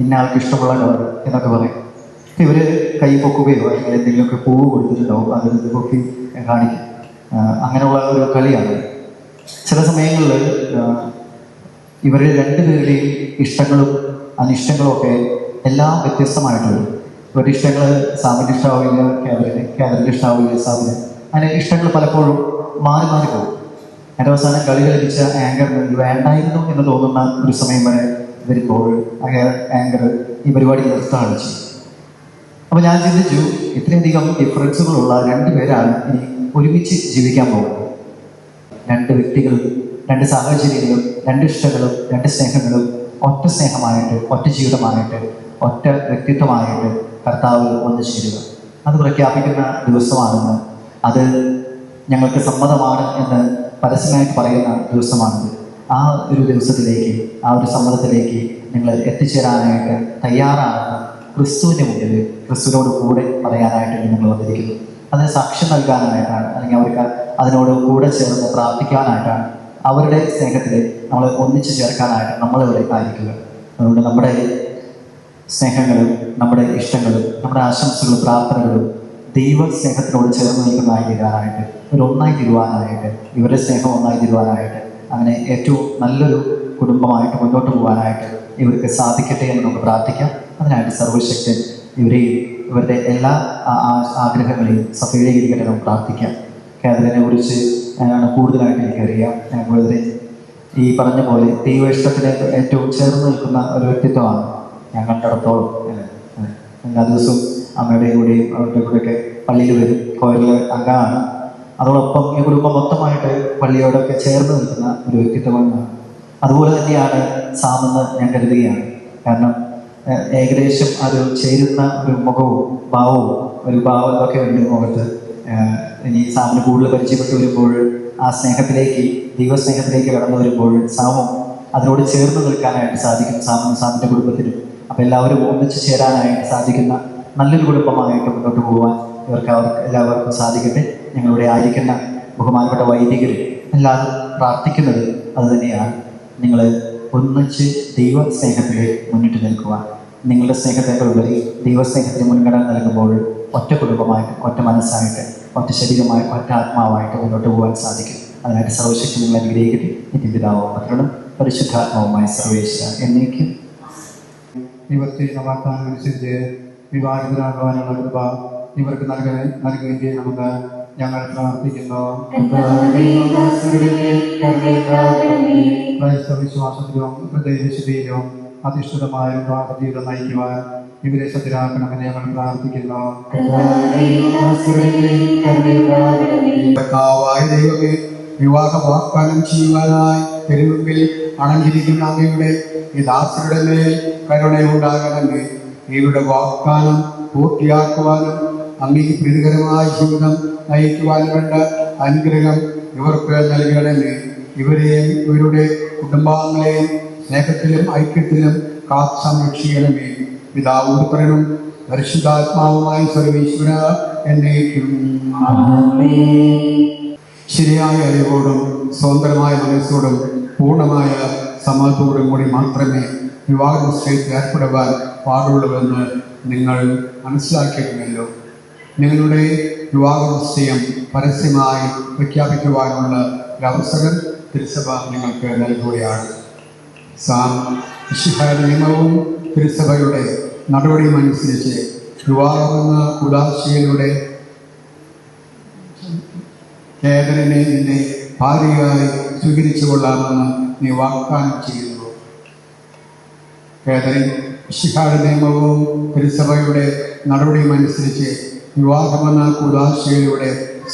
ഇന്ന ആൾക്ക് ഇഷ്ടമുള്ള കളർ എന്നൊക്കെ പറയും. ഇവർ കൈ പൊക്കുകയോ അല്ലെങ്കിൽ എന്തെങ്കിലുമൊക്കെ പൂവ് കൊടുത്തിട്ടുണ്ടാവും, അത് പൊക്കി കാണിക്കും. അങ്ങനെയുള്ള ഒരു കളിയാണ്. ചില സമയങ്ങളിൽ ഇവരുടെ രണ്ടുപേരുടെയും ഇഷ്ടങ്ങളും അനിഷ്ടങ്ങളും ഒക്കെ എല്ലാം വ്യത്യസ്തമായിട്ട് വരും. ഇവരുടെ ഇഷ്ടങ്ങൾ സാമിൻ്റെ ഇഷ്ടമാവില്ല, കാതറിൻ്റെ ഇഷ്ടമാവില്ല സാമിന്. അങ്ങനെ ഇഷ്ടങ്ങൾ പലപ്പോഴും മാറി മാറി പോകും. എൻ്റെ അവസാനം കളി കളിപ്പിച്ച ആങ്കറിന് വേണ്ടായിരുന്നു എന്ന് തോന്നുന്ന ഒരു സമയം വരെ വരുമ്പോൾ ആങ്കർ ഈ പരിപാടി നിർത്തുകയാണ് ചെയ്യും. അപ്പോൾ ഞാൻ ചിന്തിച്ചു, ഇത്രയധികം ഡിഫറൻസുകളുള്ള രണ്ടുപേരാണ് ഇനി ഒരുമിച്ച് ജീവിക്കാൻ പോകുന്നത്. രണ്ട് വ്യക്തികളും രണ്ട് സാഹചര്യങ്ങളും രണ്ട് ഇഷ്ടങ്ങളും രണ്ട് സ്നേഹങ്ങളും ഒറ്റ സ്നേഹമായിട്ട്, ഒറ്റ ജീവിതമായിട്ട്, ഒറ്റ വ്യക്തിത്വമായിട്ട് കർത്താവ് വന്നു ചേരുക. അത് പ്രഖ്യാപിക്കുന്ന ദിവസമാണെന്ന്, അത് ഞങ്ങൾക്ക് സമ്മതമാണ് എന്ന് പരസ്യമായിട്ട് പറയുന്ന ദിവസമാണിത്. ആ ഒരു ദിവസത്തിലേക്ക്, ആ ഒരു സമ്മതത്തിലേക്ക് നിങ്ങൾ എത്തിച്ചേരാനായിട്ട് തയ്യാറാണെന്ന് ക്രിസ്തുവിൻ്റെ മുന്നിൽ, ക്രിസ്തുവിനോട് കൂടെ പറയാനായിട്ട് നിങ്ങൾ വന്നിരിക്കുന്നു. അതിന് സാക്ഷ്യം നൽകാനായിട്ടാണ്, അല്ലെങ്കിൽ അവർക്ക് അതിനോട് കൂടെ ചേർന്ന് പ്രാർത്ഥിക്കാനായിട്ടാണ്, അവരുടെ സ്നേഹത്തിൽ നമ്മളെ ഒന്നിച്ചു ചേർക്കാനായിട്ട് നമ്മളിവിടെ ആയിരിക്കുക. അതുകൊണ്ട് നമ്മുടെ സ്നേഹങ്ങളും നമ്മുടെ ഇഷ്ടങ്ങളും നമ്മുടെ ആശംസകളും പ്രാർത്ഥനകളും ദൈവ സ്നേഹത്തിനോട് ചേർന്ന് നിൽക്കുന്നതായി തീരാനായിട്ട്, ഒന്നായി തീരുവാനായിട്ട്, ഇവരുടെ സ്നേഹം ഒന്നായി തീരുവാനായിട്ട്, അങ്ങനെ ഏറ്റവും നല്ലൊരു കുടുംബമായിട്ട് മുന്നോട്ട് പോകാനായിട്ട് ഇവർക്ക് സാധിക്കട്ടെ എന്ന് നമുക്ക് പ്രാർത്ഥിക്കാം. അതിനായിട്ട് സർവശക്തൻ ഇവരെയും ഇവരുടെ എല്ലാ ആഗ്രഹങ്ങളെയും സഫലീകരിക്കട്ടെ നമുക്ക് പ്രാർത്ഥിക്കാം. കാതറിനെ കുറിച്ച് കൂടുതലായിട്ട് എനിക്കറിയാം. കൂടുതൽ ഈ പറഞ്ഞ പോലെ ദൈവ ഇഷ്ടത്തിന് ഏറ്റവും ചേർന്ന് നിൽക്കുന്ന ഒരു വ്യക്തിത്വമാണ് ഞാൻ കണ്ടിടത്തോളം. എല്ലാ ദിവസവും അമ്മയുടെ കൂടെയും അവരുടെ കൂടെയൊക്കെ പള്ളിയിൽ വരും, കോയറിൽ അംഗമാണ്. അതോടൊപ്പം ഈ കുടുംബം മൊത്തമായിട്ട് പള്ളിയോടൊക്കെ ചേർന്ന് നിൽക്കുന്ന ഒരു വ്യക്തിത്വമാണ്. അതുപോലെ തന്നെയാണ് സാമെന്ന് ഞാൻ കരുതുകയാണ്. കാരണം ഏകദേശം അത് ചേരുന്ന ഒരു മുഖവും ഭാവവും ഒരു ഭാവം ഇതൊക്കെ ഉണ്ട് മുഖത്ത്. ഇനി സാമിന് കൂടുതൽ പരിചയപ്പെട്ട് വരുമ്പോൾ, ആ സ്നേഹത്തിലേക്ക്, ദൈവസ്നേഹത്തിലേക്ക് കടന്നു വരുമ്പോൾ സാമും അതിനോട് ചേർന്ന് നിൽക്കാനായിട്ട് സാധിക്കും, സാമിനും സാമിൻ്റെ കുടുംബത്തിനും. അപ്പം എല്ലാവരും ഒന്നിച്ചു ചേരാനായിട്ട് സാധിക്കുന്ന നല്ലൊരു കുടുംബമായിട്ട് മുന്നോട്ട് പോകാൻ എല്ലാവർക്കും സാധിക്കട്ടെ. ഞങ്ങളിവിടെ ആയിരിക്കുന്ന ബഹുമാനപ്പെട്ട വൈദികർ എല്ലാവരും പ്രാർത്ഥിക്കുന്നത് അതുതന്നെയാണ്. നിങ്ങൾ ഒന്നിച്ച് ദൈവ സ്നേഹത്തിൽ മുന്നിട്ട് നിൽക്കുവാൻ, നിങ്ങളുടെ സ്നേഹത്തേക്കാൾ ഉപരി ദൈവസ്നേഹത്തിന് മുൻഗണന നൽകുമ്പോൾ ഒറ്റ കുടുംബമായിട്ട്, ഒറ്റ മനസ്സായിട്ട്, ഒറ്റ ശരീരമായിട്ട്, ഒറ്റ ആത്മാവായിട്ട് മുന്നോട്ട് പോകാൻ സാധിക്കും. അതിനായിട്ട് സർവശക്തി നിങ്ങൾ അനുഗ്രഹിക്കട്ടെ. നിന്റെ പിതാവും പുത്രനും പരിശുദ്ധാത്മാവുമായ സർവേശ്വര എന്നേക്കും. ഇവർക്ക് വാഗ്ദാനമനുസരിച്ച് വിവാഹിതരാകുവാനുള്ള കൃപ ഇവർക്ക് നൽകുകയും നമുക്ക് ഞങ്ങൾ പ്രാർത്ഥിക്കുന്നു. ക്രൈസ്തവ വിശ്വാസത്തിലും ഹൃദയവിശുദ്ധിയിലും അധിഷ്ഠിതമായ വിവാഹ ജീവിതം നയിക്കുവാൻ ഇവരെ സജ്ജരാക്കണമെന്ന് ഞങ്ങൾ പ്രാർത്ഥിക്കുന്നു. ദൈവമേ, വിവാഹ വാഗ്ദാനം ചെയ്യുവാനായി തെരുവുമ്പിൽ അണഞ്ഞിരിക്കുന്ന അങ്ങയുടെ ഈ ദാസരുടെ മേൽ കരുണയുണ്ടാകണമെന്ന്, ഇവരുടെ വാഗ്ദാനം പൂർത്തിയാക്കുവാനും അങ്ങേക്ക് പ്രീതികരമായ ജീവിതം നയിക്കുവാനും വേണ്ട അനുഗ്രഹം ഇവർക്ക് നൽകണമെന്ന്, ഇവരെയും ഇവരുടെ കുടുംബാംഗങ്ങളെയും സ്നേഹത്തിലും ഐക്യത്തിലും കാത്ത് സംരക്ഷിക്കണമേ. പിതാവും പുത്രനും പരിശുദ്ധാത്മാവുമായി സർവീശ്വര എന്നേക്കും. ശരിയായ അറിവോടും സ്വതന്ത്രമായ മനസ്സോടും പൂർണ്ണമായ സമ്മതത്തോടും കൂടി മാത്രമേ വിവാഹ നിശ്ചയത്തിൽ ഏർപ്പെടുവാൻ പാടുള്ളൂവെന്ന് നിങ്ങൾ മനസ്സിലാക്കിയിരുന്നല്ലോ. നിങ്ങളുടെ വിവാഹ നിശ്ചയം പരസ്യമായി പ്രഖ്യാപിക്കുവാനുള്ള ഒരവസരം തിരുസഭ നിങ്ങൾക്ക് നൽകുകയാണ്. നിയമവും തിരുസഭയുടെ നടപടിയും അനുസരിച്ച് വിവാഹമെന്ന ഉദാശയിലൂടെ കേതലിനെ നിന്നെ ഭാര്യയായി സ്വീകരിച്ചു കൊള്ളാമെന്ന് നീ വാഗ്ദാനം ചെയ്യുന്നു. കേതലിൻ മിശിഹായുടെ നിയമവും തിരുസഭയുടെ നടപടിയും അനുസരിച്ച് വിവാഹമെന്ന ഉദാശയിലൂടെ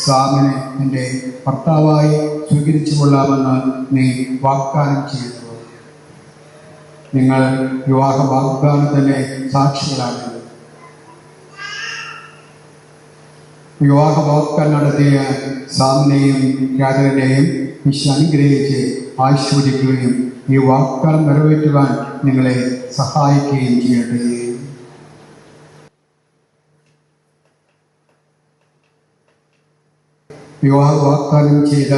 സാമിനെ നിന്റെ ഭർത്താവായി സ്വീകരിച്ചു കൊള്ളാമെന്ന് നീ വാഗ്ദാനം ചെയ്യുന്നു. നിങ്ങൾ വിവാഹ വാഗ്ദാനത്തിന്റെ സാക്ഷികളാണ്. വിവാഹ വാഗ്ദാനം നടത്തിയ സാമിനെയും കേതലിനെയും അനുഗ്രഹിച്ച് ആശീർവദിക്കുകയും ഈ വാഗ്ദാനം നിറവേറ്റുവാൻ നിങ്ങളെ സഹായിക്കുകയും ചെയ്യട്ടെ. വിവാഹ വാഗ്ദാനം ചെയ്ത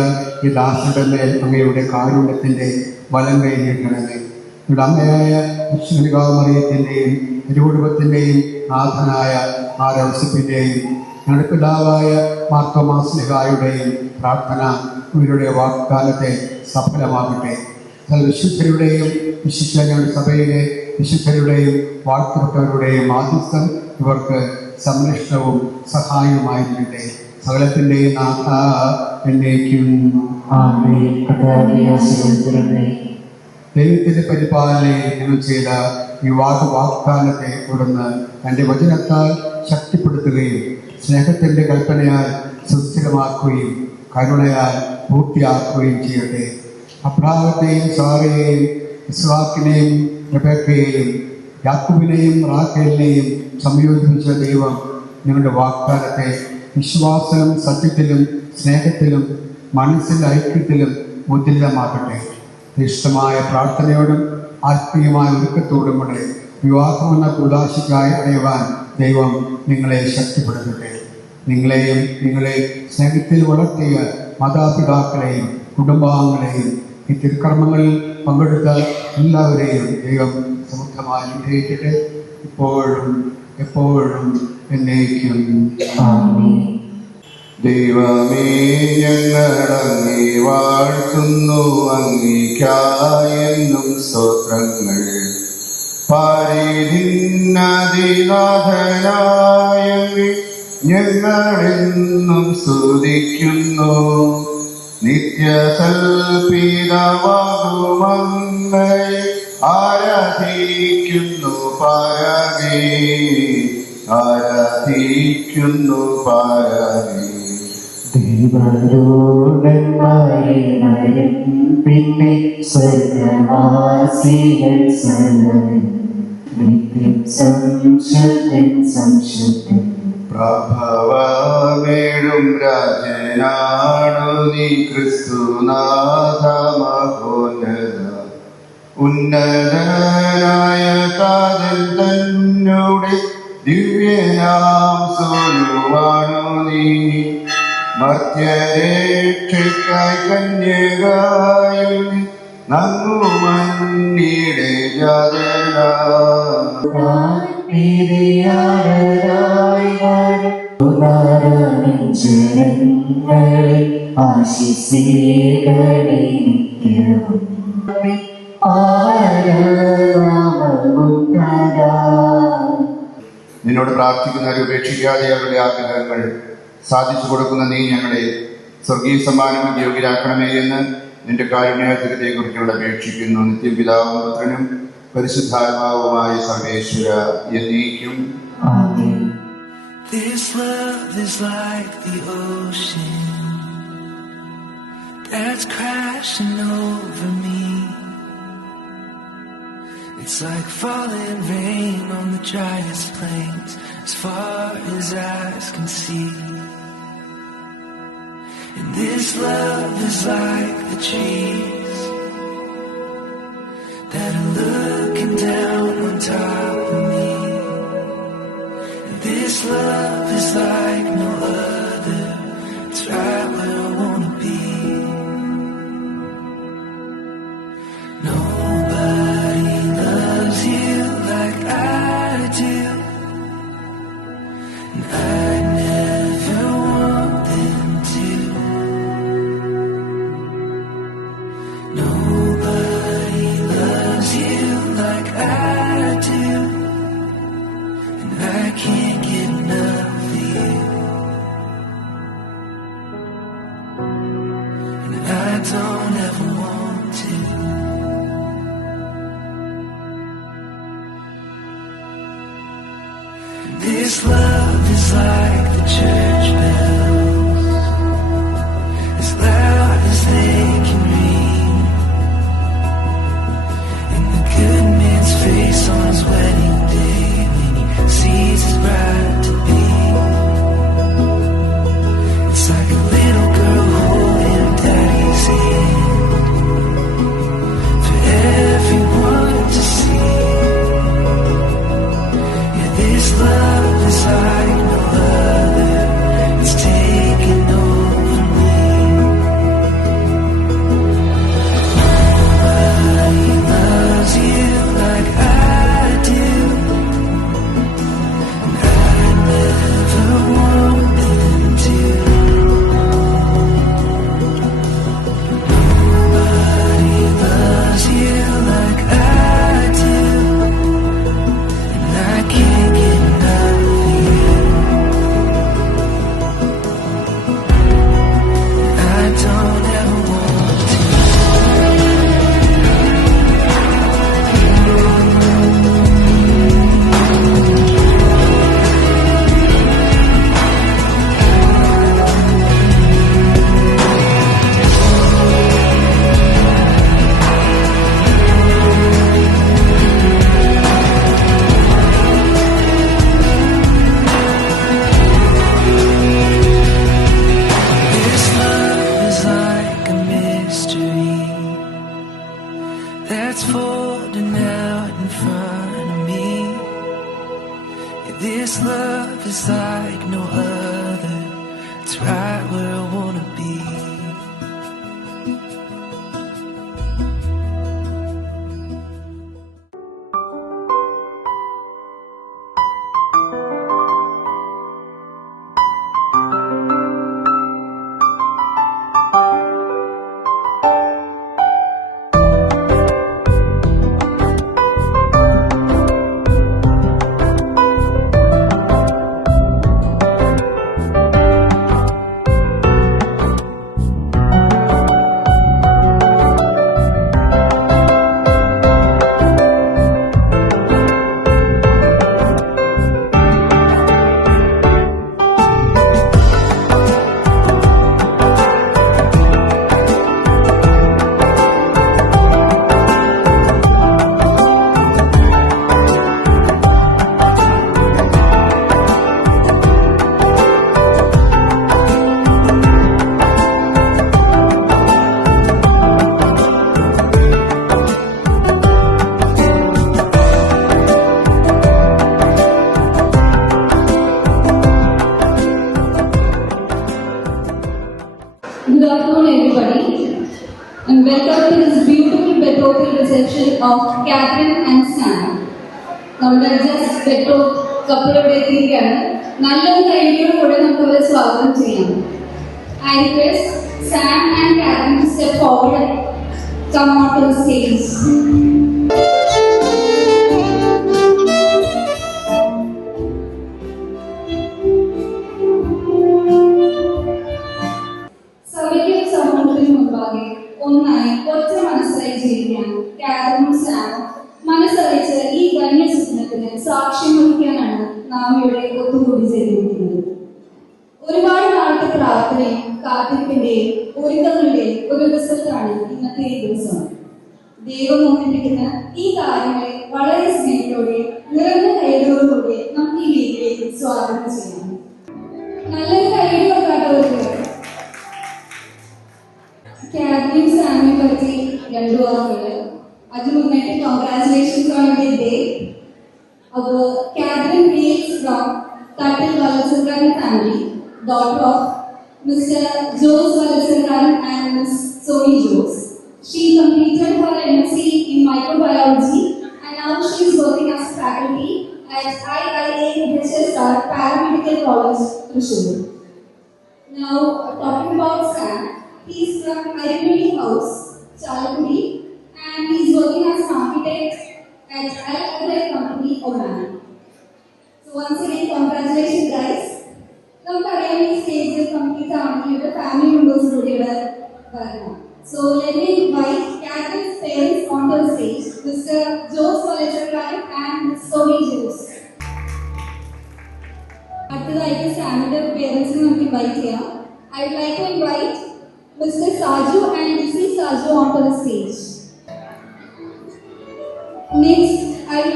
ഈ ദാസരുടെ മേൽ അങ്ങയുടെ കാരുണ്യത്തിന്റെ വലം കൈ നീട്ടണമേ. ഇവിടെ അമ്മയായ മറിയത്തിന്റെയും തിരുകുടുംബത്തിന്റെയും നാഥനായ ആരോസിപ്പിന്റെയും ഞങ്ങളുടെ പിതാവായ മാർത്തോമാസ്ലിഹായുടെയും പ്രാർത്ഥന ഇവരുടെ വാഗ്ദാനത്തെ സഫലമാകട്ടെ. വിശുദ്ധരുടെയും വിശിഷ്ട ഞങ്ങളുടെ സഭയിലെ വിശുദ്ധരുടെയും വാഴ്ത്തപ്പെട്ടവരുടെയും മാധ്യസ്ഥം ഇവർക്ക് സംരക്ഷണവും സഹായവുമായിരിക്കട്ടെ. സകലത്തിന്റെയും നാഥ എന്നേക്കും ദൈവത്തിന്റെ പരിപാലനയിൽ നിങ്ങൾ ചെയ്ത വിവാഹ വാഗ്ദാനത്തെ തുടർന്ന് തന്റെ വചനത്താൽ ശക്തിപ്പെടുത്തുകയും സ്നേഹത്തിന്റെ കൽപ്പനയാൽ സുസ്ഥിരമാക്കുകയും കരുണയാൽ പൂർത്തിയാക്കുകയും ചെയ്യട്ടെ. അബ്രാഹത്തെയും സാറയെയും ഇസ്ഹാക്കിനെയും റെബേക്കയെയും യാക്കൂബിനെയും റാഖേലിനെയും സംയോജിപ്പിച്ച ദൈവം നിങ്ങളുടെ വാഗ്ദാനത്തെ വിശ്വാസത്തിലും സത്യത്തിലും സ്നേഹത്തിലും മനസ്സിന്റെ ഐക്യത്തിലും മുദ്രിതമാക്കട്ടെ. ഇഷ്ടമായ പ്രാർത്ഥനയോടും ആത്മീയമായ ഒരുക്കത്തോടും കൂടെ വിവാഹമെന്ന ഉദാശിക്കായി അയവാൻ ദൈവം നിങ്ങളെ ശക്തിപ്പെടുത്തട്ടെ. നിങ്ങളെയും നിങ്ങളെ സ്നേഹത്തിൽ വളർത്തിയ മാതാപിതാക്കളെയും കുടുംബാംഗങ്ങളെയും ഈ തിരുക്കർമ്മങ്ങളിൽ പങ്കെടുത്ത എല്ലാവരെയും ദൈവം സമൃദ്ധമായി അനുഗ്രഹിക്കട്ടെ. ഇപ്പോഴും എപ്പോഴും എന്നേക്കും. ദൈവമേ, ഞങ്ങളങ്ങേ വാഴ്ത്തുന്നു, അങ്ങേയ്ക്കായെന്നും സ്തോത്രങ്ങൾ. പരിധിനാഥനായ ഞങ്ങളെന്നും സ്തുതിക്കുന്നു. നിത്യസൽപിതാവാകുമങ്ങയെ ആരാധിക്കുന്നു പാരമേ, ആരാധിക്കുന്നു പാരമേ. ദൈവരോടന്മാരും പിന്നെ സ്വർഗവാസികൾ നിത്യം സംശുദ്ധൻ സംശുദ്ധൻ. പ്രഭവമേഴും രാജനാണു നീ ക്രിസ്തുനാഥ മഹോന്നത. ഉന്നതനായ താതൻ തന്നോടെ ദിവ്യനാം സ്വരൂപാണു നീ. മർത്യരക്ഷയ്ക്കായി കന്യകായും നങ്ങുമന്നീടെ നിന്നോട് പ്രാർത്ഥിക്കുന്നവരെ ഉപേക്ഷിക്കാതെ അവരുടെ ആഗ്രഹങ്ങൾ സാധിച്ചു കൊടുക്കുന്ന നീ ഞങ്ങളെ സ്വർഗീയ സമ്മാനം യോഗ്യരാക്കണമേ എന്ന് നിന്റെ കാരുണ്യത്തെക്കുറിച്ചുള്ള അപേക്ഷിക്കുന്നു. നിത്യം പിതാവും പുത്രനും പരിശുദ്ധാത്മാവുമായ സർവേശ്വര എന്നേക്കും. This love is like the ocean that's crashing over me. It's like falling rain on the driest plains, as far as eyes can see. And this love is like the trees that are looking down on top of me. And this love is like no other, it's right where I wanna be. Nobody loves you like I do, and I never want them to. Nobody loves you like I do, and I can't love is like the church bells, as loud as they can ring, and the good man's face on his wedding day when he sees his bride to be. It's like a little girl holding daddy's hand for everyone to see. Yeah, this love is like no other. It's taking over me. Nobody loves you like I do, and I never want them to. Nobody loves you like I do, and I can't get enough of you. I don't ever want to. This love is like a mystery that's folding out in front of me. Yeah, this love is like no other. It's right where I wanna be. Good afternoon, everybody, and welcome to this beautiful betrothal reception of Catherine and Sam. നമ്മുടെ just betrothed couple ഇവിടെ എത്തിയിരിക്കുകയാണ്. നല്ലൊരു കൈയ്യോട് കൂടെ നമുക്ക് അവരെ സ്വാഗതം ചെയ്യാം. I request Sam and Catherine to step forward and come on to the stage. സഭയ്ക്കും സമൂഹത്തിനും മുമ്പാകെ ഒന്നായി ഒറ്റ മനസ്സായി ജീവിക്കാൻ കാതറും സാമും മനസ്സറിച്ച് ഈ ധന്യ സ്വപ്നത്തിന് സാക്ഷ്യം വഹിക്കാനാണ് നാം ഇവിടെ ഒത്തുകൂടി ചേർന്നിരിക്കുന്നത്. ഒരുപാട് നാളത്തെ പ്രാർത്ഥനയും കാത്തിരിപ്പിന്റെയും ഒരുക്കങ്ങളുടെയും ഒരു ദിവസത്താണ് ഇന്നത്തെ ഈ ദിവസം. ദൈവം ഓർമ്മിപ്പിക്കുന്ന ഈ കാര്യങ്ങളെ വളരെ സ്നേഹത്തോടെ നിറഞ്ഞ കൈകളോടുകൂടി നമുക്ക് ഈ വീട്ടിലേക്ക് സ്വാഗതം ചെയ്യാം. നല്ലൊരു കൈകൾ വെക്കാത്തവർക്ക് കാതറിൻ സാമിനെ പറ്റി രണ്ടു വാക്കുകൾ. അതിനു മുന്നേ കൺഗ്രാറ്റുലേഷൻസ് ഓൺ ദി ഡേ. അപ്പോൾ Catherine hails from Tattil Valasankaran family, daughter of Mr. Jose Valasankaran and Miss Soni Jose. She completed her MSc in microbiology and now she is working as faculty at IIA Paramedical College, Thrissur. Now, talking about Sam, he is from Iremedi House, Chalakudi, and he is working as an architect at Al-Adai Company, Oman. So once again, congratulations, guys. നമുക്കറിയാം ഈ സ്റ്റേജിൽ complete ആണെങ്കിൽ ഇവിടെ family members കൂടി ഇവിടെ വരണം. So let me invite Catherine's parents onto the stage, Mr. Jose Valasankaran and Miss Soni Jose.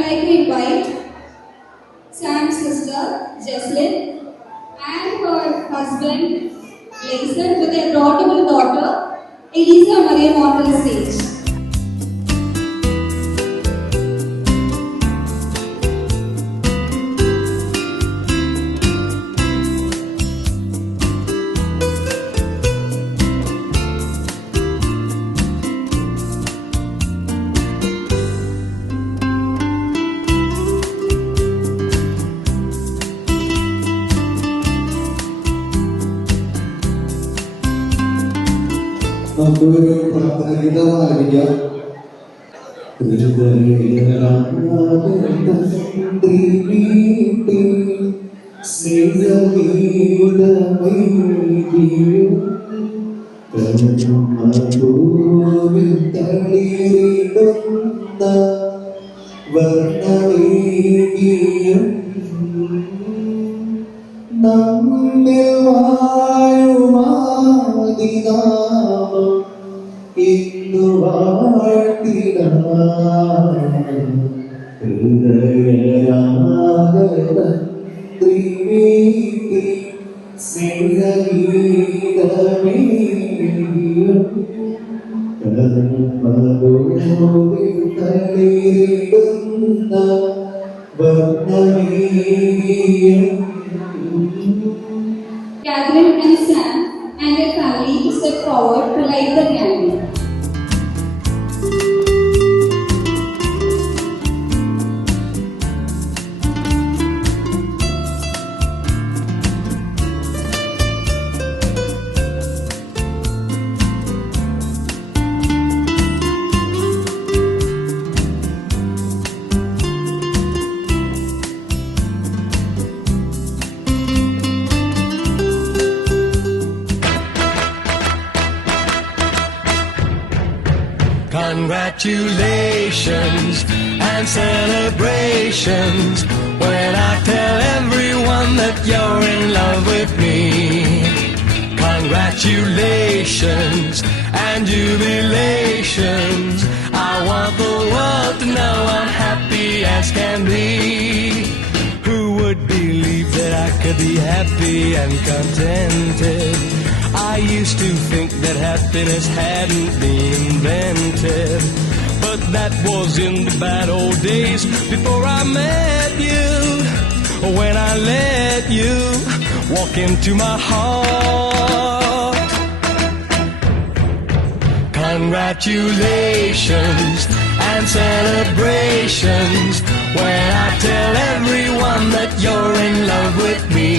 like to invite Sam's sister, Jesslyn, and her husband, Lason, with their adorable daughter, Elisa Maria, onto the stage. നമുക്കൊരു പ്രാർത്ഥനഗീതം ആരംഭിക്കാം. ഇന്നു Catherine and Sam and their family step forward to light the candle. Congratulations and celebrations when I tell everyone that you're in love with me. Congratulations and jubilations. I want the world to know I'm happy as can be. Who would believe that I could be happy and contented? I used to think that happiness hadn't been invented, but that was in the bad old days before I met you. When I let you walk into my heart. Congratulations and celebrations when I tell everyone that you're in love with me.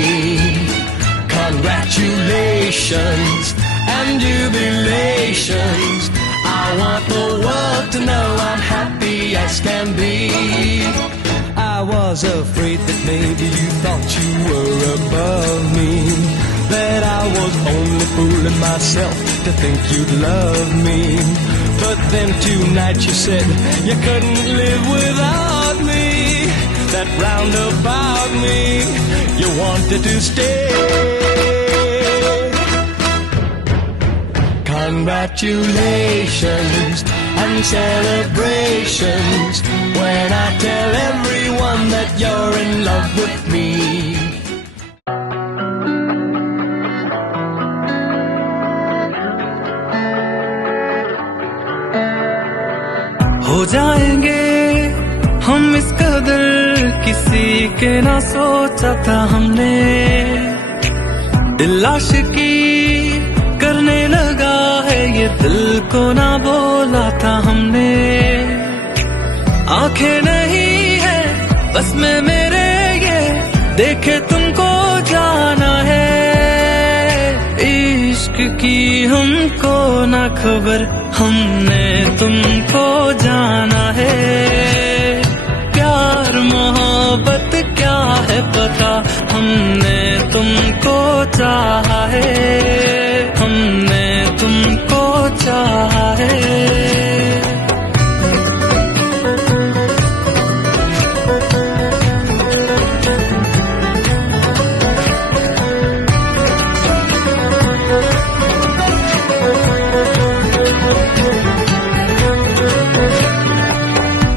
Congratulations and jubilations. I want the world to know I'm happy as can be. I was afraid that maybe you thought you were above me, that I was only fooling myself to think you'd love me. But then tonight you said you couldn't live without me, that round about me you wanted to stay. Congratulations and celebrations when I tell everyone that you're in love with me. हो जाएंगे हम इस कदर किसी के ना सोचा था हमने, दिल आशिकी करने लगा है ये दिल को ना बोला था हमने। आंखें नहीं है बस में मेरे ये देखे तुमको जाना है, इश्क की हमको ना खबर हमने तुमको जाना है। प्यार मोहब्बत क्या है पता हमने तुमको चाहा है, हमने तुमको चाहा है।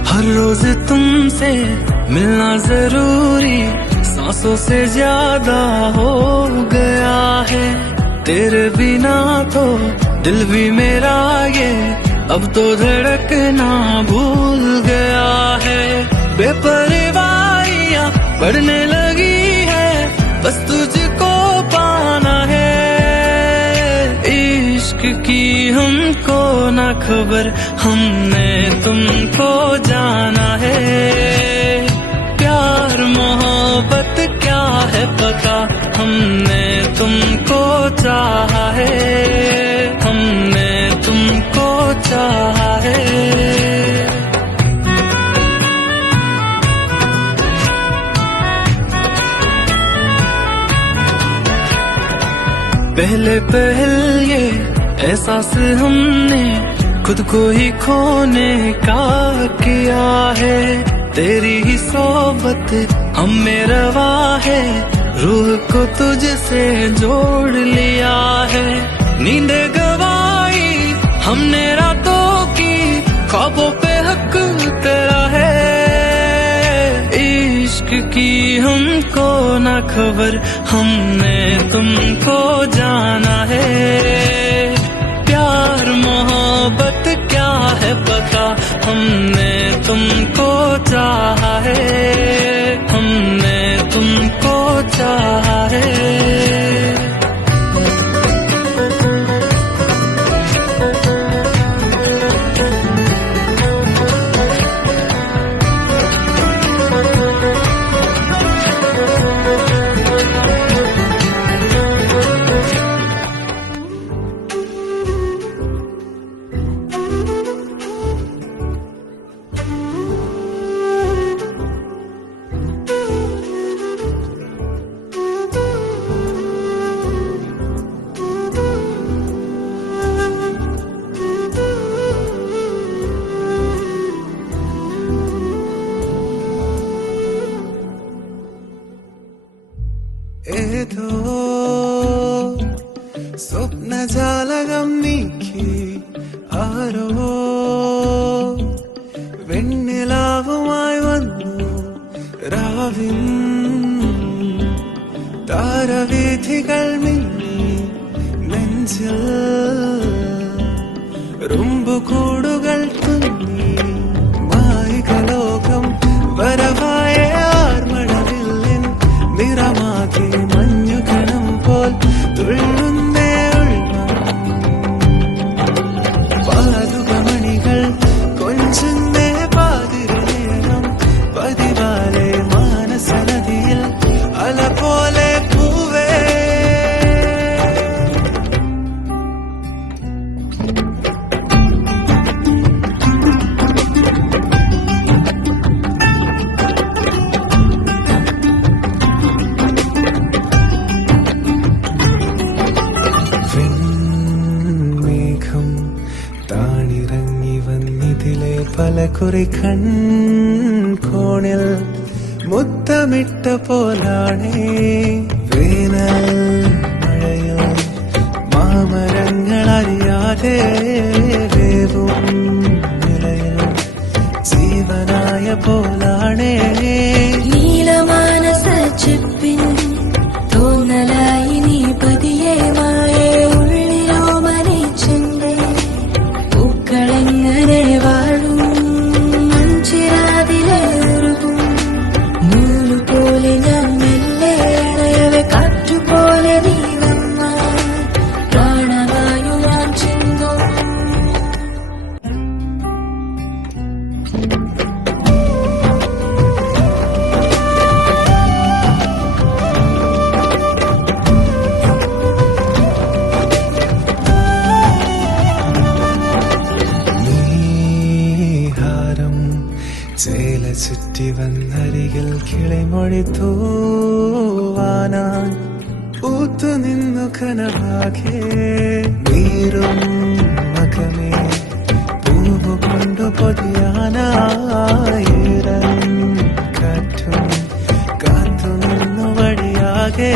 हर रोज तुमसे मिलना जरूरी सांसों से ज्यादा हो गया है। तेरे बिना तो दिल भी मेरा ये अब तो धड़कना भूल गया है। बेपरवाहियां बढ़ने लगी है, बस तुझको पाना है। इश्क की हमको ना खबर, हमने तुमको जाना है। प्यार मोहब्बत क्या है पता, हमने तुमको चाहा है, हमने तुमको चाहा है। पहले ये एहसास हमने खुद को ही खोने का किया है। तेरी ही सोबत हम में रवा है, रूह को तुझसे जोड़ लिया है। नींद गवाई हमने रातों की, ख्वाबों पे हक तेरा है। इश्क की हमको ना खबर, हमने तुमको जाना है। प्यार मोहब्बत क्या है पता, हमने तुमको चाहा है, हमने तुमको चाहा है। ఏదో സ്വപ്നജാലകം നീക്കി ആരോ വെണ്ണിലാവുമായി വന്നു രാവിൻ താരവീഥികൾ മിന്നി നെഞ്ചിൽ റുമ്പുകൂടുകൾ തുന്നി മായികലോകം വരവായ ആർമഴവില്ലിൻ നിറമാകെ മഞ്ഞുകണം പോൽ തുള്ളുന്നേ പാതുകമണികൾ കൊഞ്ചുന്നേ പാതിരനേരം പതിവാലെ മാനസനദിയിൽ അല പോലെ പൂവേ പലകുറി കൺകോണിൽ മുത്തമിട്ട പോലാണേ വേനൽ മഴയോ മാമരങ്ങളറിയാതെ വേവും നിലയോ ജീവനായ പോലാണേ നീലമാനസ ചെപ്പിൻ തോന്നലായി നീ പതിയെ മായേ ഉള്ളിലോ മനേച്ചെന്റെ പൂക്കളെങ്ങനെ വാഴും പോലെ ഞാൻ മെല്ലെ അണയവെ കാറ്റുപോലെ നീ വന്ന പ്രാണവായു ഞാൻ ചിന്തും ചേല ചുറ്റി വന്നരികിൽ കിളിമൊഴി തൂവാനാൻ ഊത്തു നിന്നു കനവാകെ നീരും മകമേ പൂവ് കൊണ്ടു പൊതിയാനായിരം കാറ്റും കാത്തു നിന്നു വഴിയാകെ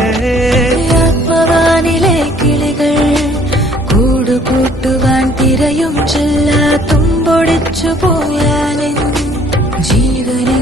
ആത്മവാനിലെ കിളികൾ കൂടുകൂട്ടുവാൻ തിരയും ചെല്ല തുമ്പൊടിച്ചു പോയാലും ജീവനെ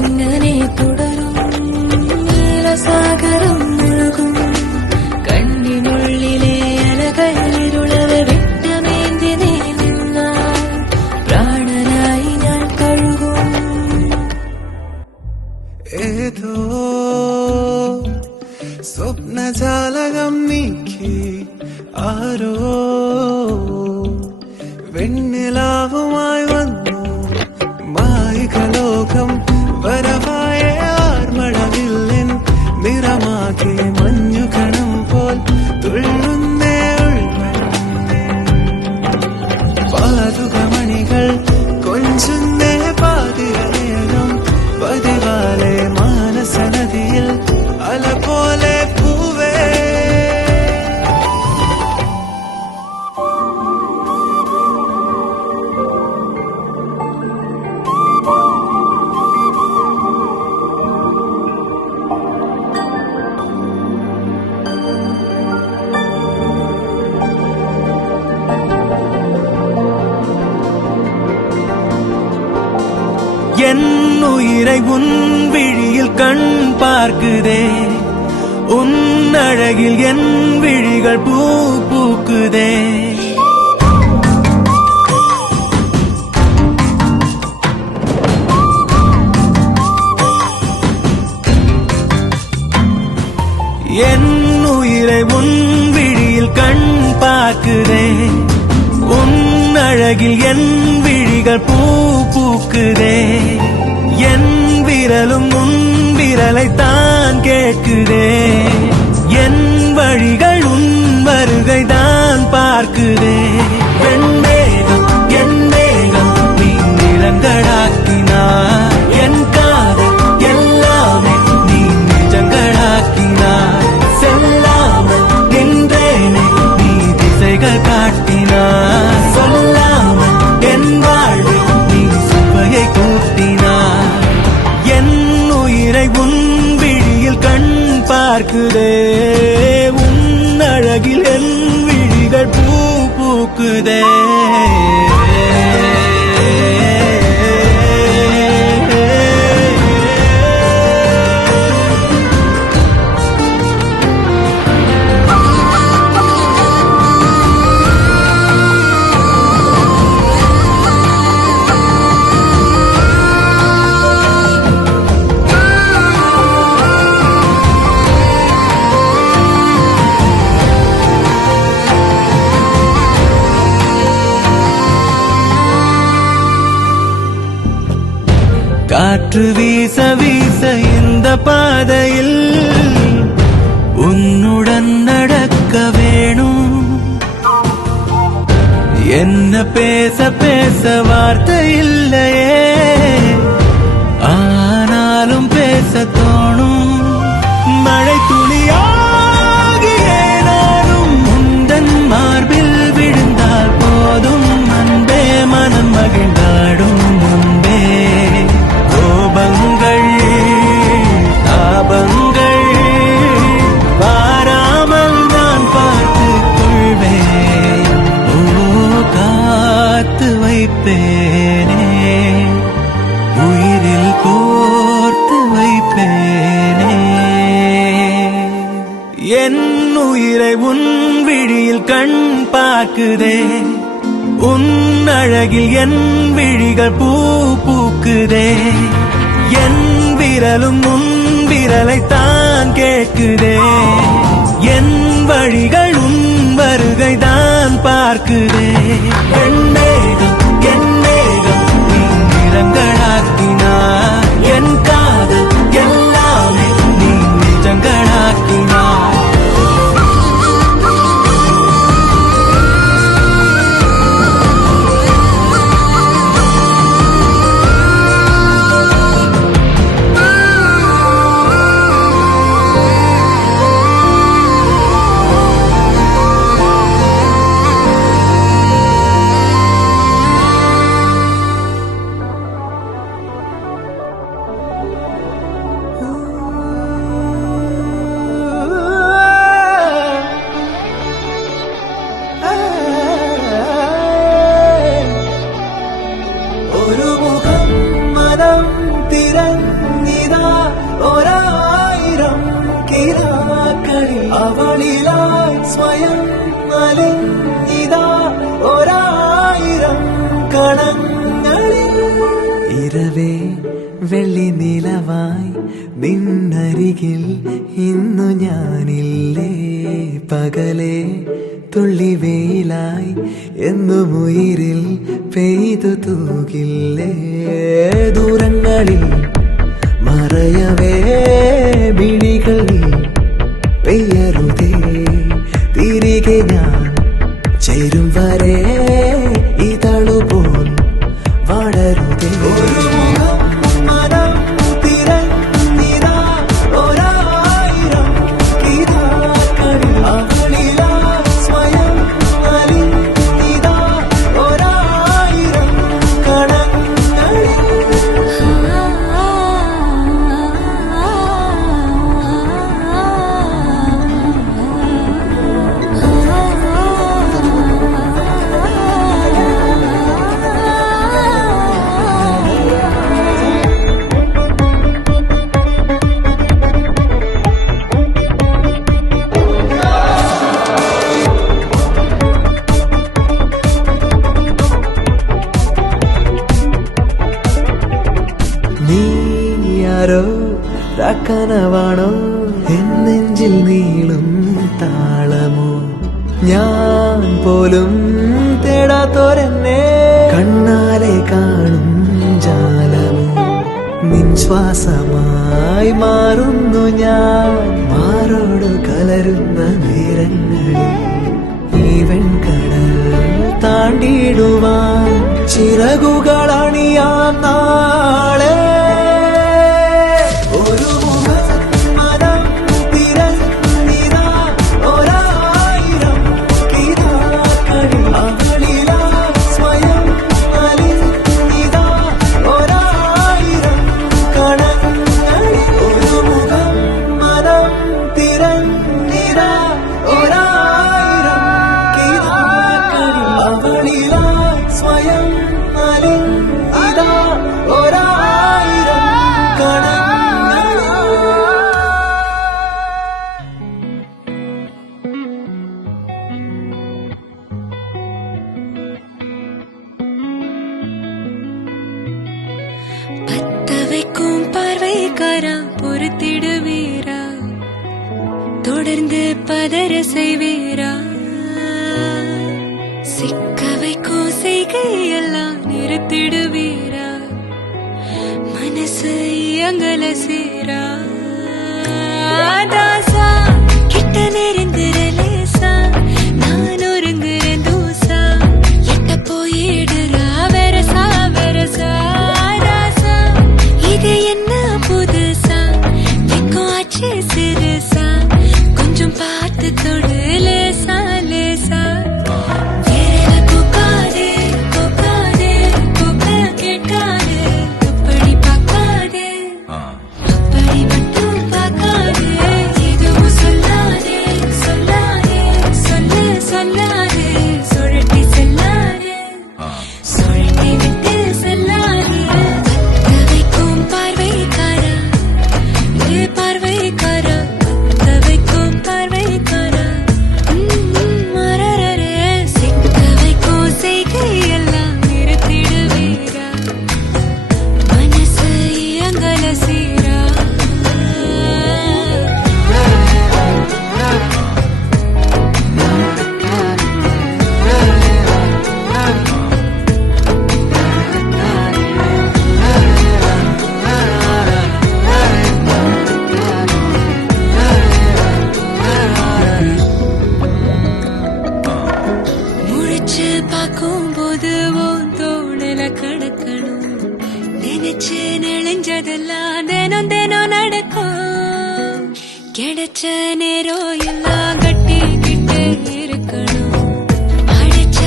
என் உயிரை உன் விழியில் கண் பார்க்குதே, உன் அழகில் என் விழிகள் பூ பூக்குதே. என் உயிரை உன் விழியில் கண் பார்க்குதே, உன் அழகில் என் விழிகள் பூ பூக்குதே. என் விரலும் உன் விரலை தான் கேட்குதே, என் வழிகள் உன் வருகை தான் பார்க்குதே. என் மேகம் நீ நிறங்களாக்கினார், என் காதல் எல்லாமே நீ நிஜங்களாக்கினார். செல்லாமல் நின்றேனே நீ திசைகள் காட்டினார், சொல்லாமல் என் வாழ்வில் நீ சுவையை கூட்டினார். என் உயிரை உன் விழியில் கண் பார்க்குதே, உன் அழகில் என் விழிகள் பூ பூக்குதே. காற்று வீச வீச இந்த பாதையில் உன்னுடன் நடக்க வேணும். என்ன பேச பேச வார்த்தை இல்லையே, ஆனாலும் பேச தோணும். மழை துளியாகியே நானும் உந்தன் மார்பில் விழுந்தால் போதும் அன்பே, மனம் மகிழ்ந்தாடும் முன்பே. கோபங்கள் தாபங்கள் வாராமல் நான் பார்த்துக் கொள்வேன். ஓ காத்து வைப்பேனே, உயிரில் கோர்த்து வைப்பேனே. என் உயிரை உன் விழியில் கண் பார்க்குதே, உன் அழகில் என் விழிகள் பூ பூக்குதே. என் விரலும் உன் விரலை தான் கேட்குதே, என் வழிகள் உன் வருகை தான் பார்க்குதே. என் மேகம் நீ நிறங்களாக்கினார், என் காதல் எல்லாமே நீ நிஜங்களாக்கினார். അവളിലായി സ്വയം അലിഞ്ഞിതാ ഒരായിരം കണങ്ങളിൽ. ഇരവേ വെള്ളി നിലവായി നിന്നരികിൽ ഇന്നു ഞാനില്ലേ, പകലേ തുള്ളി വെയിലായി എന്നും ഉയിരിൽ പെയ്തു തൂകില്ലേ. ദൂരങ്ങളിൽ മറയവേ വിളികൾ നീ പെയ്യരുതേ, തിരികെ ഞാൻ ചേരും വരെ ഇതളുപോൽ വളരുതേ. ഒരു മുഖം മനം തിരഞ്ഞിതാ ഒരായിരം കിനാക്കളിൽ, അവളിലായി സ്വയം അലിഞ്ഞിതാ ഒരായിരം കണങ്ങളിൽ. ആരോ കനവാണോ എന്നെഞ്ചിൽ നീളും താളമോ ഞാൻ പോലും തേടാത്തോരെന്നെ കണ്ണാലെ കാണും ജാലമോ നിൻശ്വാസമായി മാറുന്നു ഞാൻ മാറോട് കലരുന്ന നേരങ്ങളിൽ ഈ വെൺകടൽ താണ്ടിടുവാൻ ചിറകുകളണിയാം നാളെ ഒരു മനം തിരഞ്ഞിതാ ഒരായിരം കിനാക്കളിൽ അവളിലാ സ്വയം അലിഞ്ഞിതാ ഒരായിരം കണങ്ങളിൽ ഒരു മുഖം മനം തിരഞ്ഞിതാ ഒരായിരം കിനാക്കളിൽ അവളിലാ സ്വയം അലിഞ്ഞിതാ ഒരായിരം കണങ്ങളിൽ பத்தவைக்கும் பார்வைக்காரா பொறுத்திடுவீரா தொடர்ந்து பதற செய்வீரா சிக்க வைக்கும் செய்கையெல்லாம் நிறுத்திடுவீரா மனசு இயங்கல சேரா தாசா கிட்ட நெருங்குறலேசா நான் ஒருங்குறேன் தூசா எட்ட போயிடுறா வெரசா வெரசா ராசா இது என்ன புதுசா வெக்கம் ஆச்சு சிறுசா கொஞ்சம் பார்த்து தொடு லேசா லேசா வேற போகாதே போகாதே போக கேட்காதே அப்படி பார்க்காதே அப்படி மட்டும் பார்க்காதே எதுவும் சொல்லாதே சொல்லாதே சொல்லு சொல்லாதே சுழட்டி செல்லாதே சுழட்டி விட்டு செல்லாதே பத்தவைக்கும் பார்வைக்காரா பார்வைக்காரா பத்தவைக்கும் பார்வைக்காரா மரரரே சிக்க வைக்கும் செய்கையெல்லாம் நிறுத்திடுவீரா மனசு இயங்கல சீரா முழிச்சு பார்க்கும்போது உன் தோணல கிடக்கணும் நினைச்சு நெளிஞ்சதெல்லாம் தினம் தினம் நடக்கும் கிடைச்ச நேரம் எல்லாம் கட்டிக்கிட்டு இருக்கணும் அடிச்ச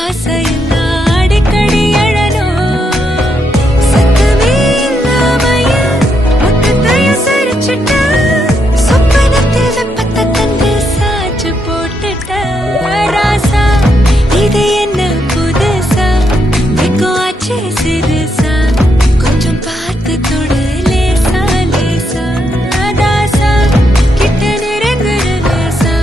ஆசையெல்லாம் அடிக்கடி எழணும் சத்தமே இல்லாமைய மொத்தத்தையும் சரிச்சுட்ட சொப்பனத்தில் வெப்பத்தை தந்து சாச்சு போட்டுட்ட ராசா இது என்ன புதுசா வெக்கம் ஆச்சு சிறுசா கொஞ்சம் பார்த்து தொடு லேசா லேசா தாசா கிட்ட நெருங்குற லேசா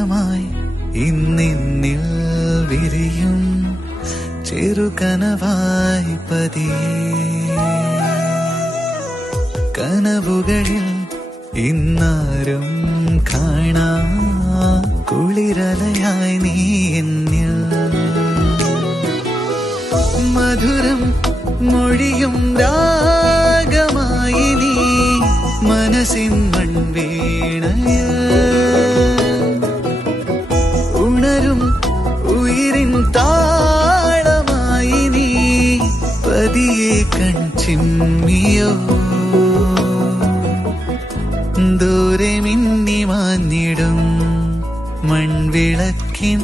താരമായി ഇന്നിന്നിൽ വിരിയും ചെറുകനവായി പതിയെ കനവുകളിൽ ഇന്നാരും കാണാ കുളിരലയായി നീ എന്നിൽ മധുരം മൊഴിയും രാഗമായി നീ മനസ്സിൻ മൺവീണയിൽ ഉണരും ഉയിരിൻ താളമായി നീ പതിയെ കൺചിമ്മിയോ ദൂരെ മിന്നി മാഞ്ഞിടും മൺവിളക്കിൻ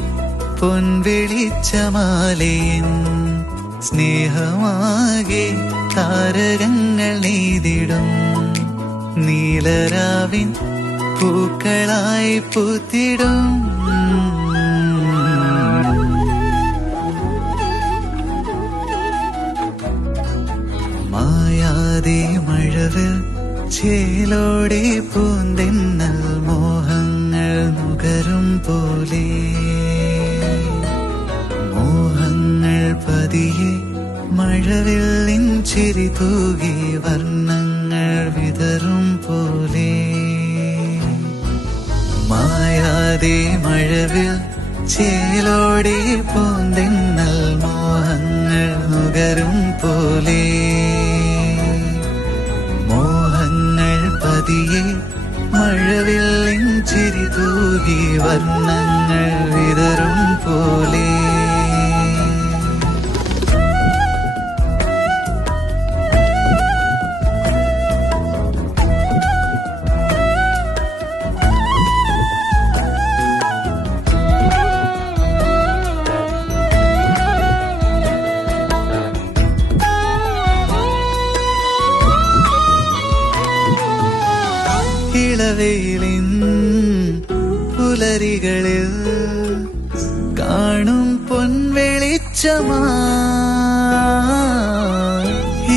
പൊൻവെളിച്ചമാലയൻ സ്നേഹമാകെ താരകങ്ങൾ നെയ്തിടും നീലരാവിൻ പൂക്കളായി പൂത്തിടും മായാതെ മഴവിൽ ചേലോടെ പൂന്തെന്നൽ മോഹങ്ങൾ നുകരും പോലെ മോഹങ്ങൾ പതിയെ മഴവില്ലിൻ ചിരി തൂകി വർണ്ണങ്ങൾ വിതറും പോലെ മായാതെ മഴവിൽ ചേലോടെ പൂന്തെന്നൽ മോഹങ്ങൾ നുകരും പോലെ മോഹങ്ങൾ പതിയെ മഴവില്ലിൻ ചിരി തൂകി വർണ്ണങ്ങൾ വിതറും പോലെ ഇളവെയിലിൻ പുലരികളിൽ കാണും പൊൻവെളിച്ചമാ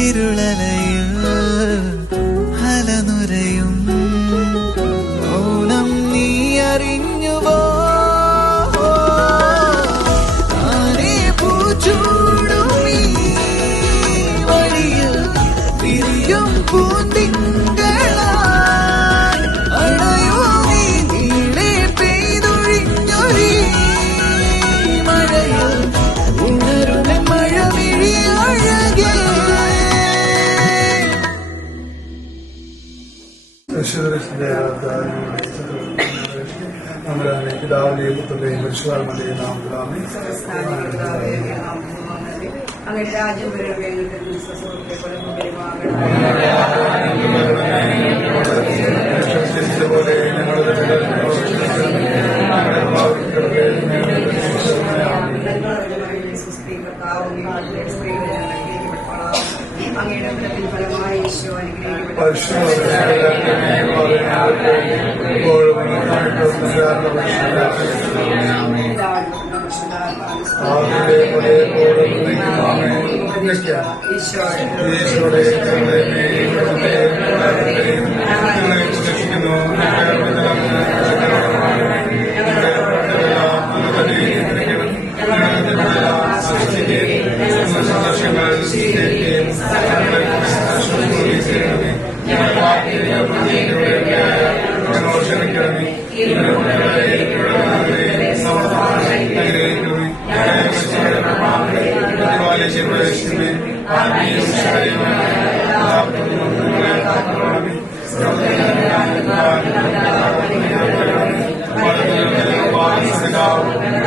ഇരുളലയിൽ അലനുരയും മൗനം നീ അറിഞ്ഞുവോ ആനേ പൂച്ചൂടും ഈ വഴിയിൽ വിരിയും പൂന്തിങ്കളാ നമ്മുടെ പിതാവിന്റെയും പുത്രന്റെയും പരിശുദ്ധാത്മാവിന്റെയും നാമത്തിൽ ആമേൻ. അങ്ങനെ രാജ്യം വരണമേ പോലെ ഞങ്ങളുടെ അങ്ങയുടെ ഫലമായി ഈശോ Amen.